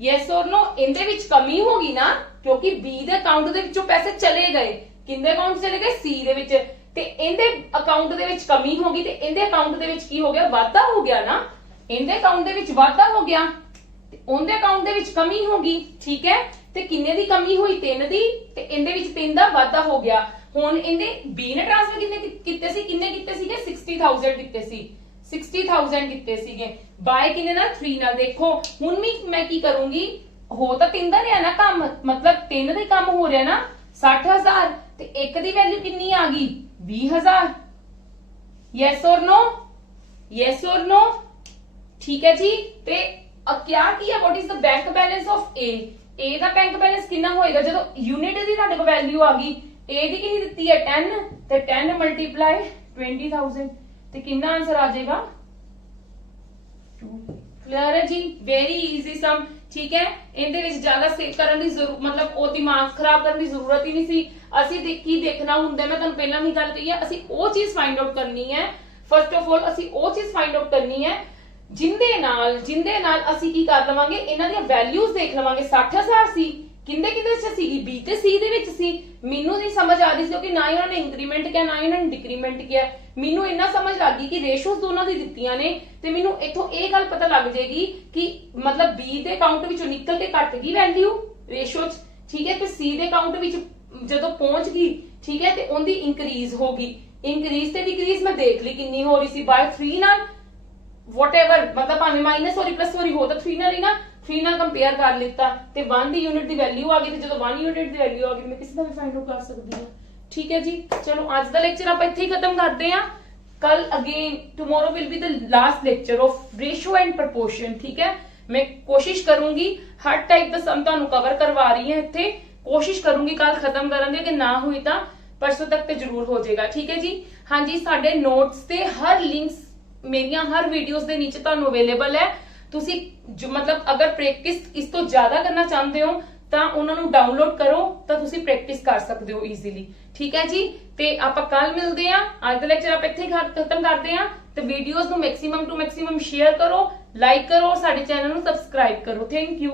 yes or no. ਇਹਦੇ ਵਿੱਚ ਕਮੀ ਹੋ ਗਈ ਨਾ ਕਿਉਂਕਿ B ਦੇ ਅਕਾਊਂਟ ਦੇ ਵਿੱਚੋਂ ਪੈਸੇ ਚਲੇ ਗਏ ਕਿੰਦੇ ਅਕਾਊਂਟ ਚਲੇ ਗਏ C ਦੇ ਵਿੱਚ ਤੇ ਇਹਦੇ ਅਕਾਊਂਟ ਦੇ ਵਿੱਚ ਕਮੀ ਹੋ ਗਈ ਤੇ ਇਹਦੇ ਅਕਾਊਂਟ ਦੇ ਵਿੱਚ ਕੀ ਹੋ ਗਿਆ ਵਾਧਾ ਹੋ ਗਿਆ ਨਾ। ਇਹਦੇ ਅਕਾਊਂਟ ਦੇ ਵਿੱਚ ਵਾਧਾ ਹੋ ਗਿਆ ਤੇ ਉਹਦੇ ਅਕਾਊਂਟ ਦੇ ਵਿੱਚ ਕਮੀ ਹੋ ਗਈ ਠੀਕ ਹੈ। ਤੇ ਕਿੰਨੇ ਦੀ ਕਮੀ ਹੋਈ 3 ਦੀ ਤੇ ਇਹਦੇ ਵਿੱਚ 3 ਦਾ ਵਾਧਾ ਹੋ ਗਿਆ। ਹੁਣ ਇਹਦੇ B ਨੇ ਟ੍ਰਾਂਸਫਰ ਕਿੰਨੇ ਕੀਤੇ ਸੀ 60000 ਕੀਤੇ ਸੀ 60000 ਕੀਤੇ ਸੀਗੇ ਬਾय ਕਿੰਨੇ ਨਾਲ 3 ਨਾਲ। ਦੇਖੋ ਹੁਣ ਵੀ ਮੈਂ ਕੀ ਕਰੂੰਗੀ ਹੋ ਤਾਂ 3 ਦਾ ਰਿਹਾ ਨਾ ਕੰਮ मतलब 3 ਦਾ ਹੀ ਕੰਮ ਹੋ ਰਿਹਾ ਨਾ 60000 ਤੇ 1 ਦੀ ਵੈल्यू ਕਿੰਨੀ ਆ ਗਈ 20000। यस और नो यस और नो ठीक है जी। ते क्या किया what is the bank balance of A the bank balance कितना होएगा ਜਦੋਂ यूनिट ਦੀ ਤੁਹਾਡੇ ਕੋਲ वैल्यू आ गई ए ਦੀ ਕਿੰਨੀ ਦਿੱਤੀ ਹੈ 10 ਤੇ 10 ਮਲਟੀਪਲਾਈ 20000 ਤੇ ਕਿੰਨਾ ਆਨਸਰ ਆ ਜਾਏਗਾ 2। क्लियर है जी वेरी इजी सम ठीक है। ਇਹਦੇ ਵਿੱਚ ਜ਼ਿਆਦਾ ਸੇਵ ਕਰਨ ਦੀ ਜ਼ਰੂਰਤ मतलब ਉਹ ਦਿਮਾਗ ਖਰਾਬ ਕਰਨ ਦੀ ਜ਼ਰੂਰਤ ਹੀ ਨਹੀਂ ਸੀ। ਅਸੀਂ ਕੀ ਦੇਖਣਾ ਹੁੰਦਾ ਮੈਂ ਤੁਹਾਨੂੰ ਪਹਿਲਾਂ ਵੀ ਗੱਲ ਕਹੀ ਹੈ ਅਸੀਂ ਉਹ ਚੀਜ਼ ਫਾਈਂਡ ਆਊਟ ਕਰਨੀ ਹੈ। ਫਸਟ ਆਫ ਆਲ ਅਸੀਂ ਉਹ ਚੀਜ਼ ਫਾਈਂਡ ਆਊਟ ਕਰਨੀ ਹੈ ਜਿੰਦੇ ਨਾਲ ਅਸੀਂ ਕੀ ਕਰ ਲਵਾਂਗੇ ਇਹਨਾਂ ਦੀਆਂ ਵੈਲਿਊਜ਼ ਦੇਖ ਲਵਾਂਗੇ 60000 ਸੀ ਕਿੰਦੇ ਚ ਸੀਗੀ B ਤੇ C ਦੇ ਵਿੱਚ ਸੀ। ਮੈਨੂੰ ਨਹੀਂ ਸਮਝ ਆ ਰਹੀ ਸੀ ਕਿ ਨਾ ਇਹਨਾਂ ਨੇ ਇੰਕਰੀਮੈਂਟ ਕਿਹਾ ਨਾ ਇਹਨਾਂ ਨੇ ਡਿਕਰੀਮੈਂਟ ਕਿਹਾ। ਮੈਨੂੰ ਇੰਨਾ ਸਮਝ ਲੱਗ ਗਈ ਕਿ ਰੇਸ਼ੋਜ਼ ਦੋਨਾਂ ਦੀ ਦਿੱਤੀਆਂ ਨੇ ਤੇ ਮੈਨੂੰ ਇੱਥੋਂ ਇਹ ਗੱਲ ਪਤਾ ਲੱਗ ਜਾਏਗੀ ਕਿ मतलब B ਦੇ ਅਕਾਊਂਟ ਵਿੱਚੋਂ ਨਿਕਲ ਕੇ ਘਟ ਗਈ ਵੈਲਿਊ ਰੇਸ਼ੋ ਚ ਠੀਕ ਹੈ ਤੇ C ਦੇ ਅਕਾਊਂਟ ਵਿੱਚ ਜਦੋਂ ਪਹੁੰਚ ਗਈ ਠੀਕ ਹੈ ਤੇ ਉਹਦੀ ਇੰਕਰੀਜ਼ ਹੋ ਗਈ। ਇੰਕਰੀਜ਼ ਤੇ ਡਿਕਰੀਜ਼ ਮੈਂ ਦੇਖ ਲਈ ਕਿੰਨੀ ਹੋ ਰਹੀ ਸੀ ਬਾय 3 ਨਾਲ whatever मतलब ਭਾਵੇਂ ਮਾਈਨਸ ਹੋ ਰਹੀ ਪਲੱਸ ਹੋ ਰਹੀ ਹੋ ਤਾਂ 3 ਨਾਲ ਹੀ ਨਾ 3 ਨਾਲ ਕੰਪੇਅਰ ਕਰ ਲਿੱਤਾ ਤੇ 1 ਦੀ ਯੂਨਿਟ ਦੀ ਵੈਲਿਊ ਆ ਗਈ ਤੇ ਜਦੋਂ 1 ਯੂਨਿਟ ਦੀ ਵੈਲਿਊ ਆ ਗਈ ਮੈਂ ਕਿਸੇ ਦਾ ਵੀ ਫਾਈਂਡ ਆਊਟ ਕਰ ਸਕਦੀ ਹਾਂ। ਠੀਕ ਹੈ ਜੀ ਚਲੋ ਅੱਜ ਦਾ ਲੈਕਚਰ ਆਪਾਂ ਇੱਥੇ ਹੀ ਖਤਮ ਕਰਦੇ ਹਾਂ। ਕੱਲ again tomorrow will be the last lecture of ratio and proportion ਠੀਕ ਹੈ। मैं कोशिश करूंगी हर टाइप का सम ਤੁਹਾਨੂੰ कवर करवा रही है ਇੱਥੇ कोशिश करूंगी कल खत्म ਕਰਨ ਦੀ ਕਿ ਨਾ ਹੋਈ ਤਾਂ परसों तक ਤੇ ਜ਼ਰੂਰ ਹੋ ਜਾਏਗਾ ठीक है जी। हाँ जी ਸਾਡੇ ਨੋਟਸ ਤੇ ਹਰ ਲਿੰਕਸ ਮੇਰੀਆਂ ਹਰ ਵੀਡੀਓਜ਼ ਦੇ ਨੀਚੇ ਤੁਹਾਨੂੰ ਅਵੇਲੇਬਲ ਹੈ। ਤੁਸੀਂ ਜੋ मतलब अगर ਪ੍ਰੈਕਟਿਸ ਇਸ ਤੋਂ ਜ਼ਿਆਦਾ ਕਰਨਾ ਚਾਹੁੰਦੇ ਹੋ ਤਾਂ ਉਹਨਾਂ ਨੂੰ ਡਾਊਨਲੋਡ ਕਰੋ ਤਾਂ ਤੁਸੀਂ ਪ੍ਰੈਕਟਿਸ ਕਰ ਸਕਦੇ ਹੋ ਈਜ਼ੀਲੀ ਠੀਕ ਹੈ ਜੀ। ਤੇ ਆਪਾਂ ਕੱਲ ਮਿਲਦੇ ਆਂ। ਅੱਜ ਦਾ ਲੈਕਚਰ ਆਪਾਂ ਇੱਥੇ ਹੀ ਖਤਮ ਕਰਦੇ ਆਂ ਤੇ ਵੀਡੀਓਜ਼ ਨੂੰ ਮੈਕਸਿਮਮ ਟੂ ਮੈਕਸਿਮਮ ਸ਼ੇਅਰ ਕਰੋ ਲਾਈਕ ਕਰੋ ਸਾਡੇ ਚੈਨਲ ਨੂੰ ਸਬਸਕ੍ਰਾਈਬ ਕਰੋ। Thank you.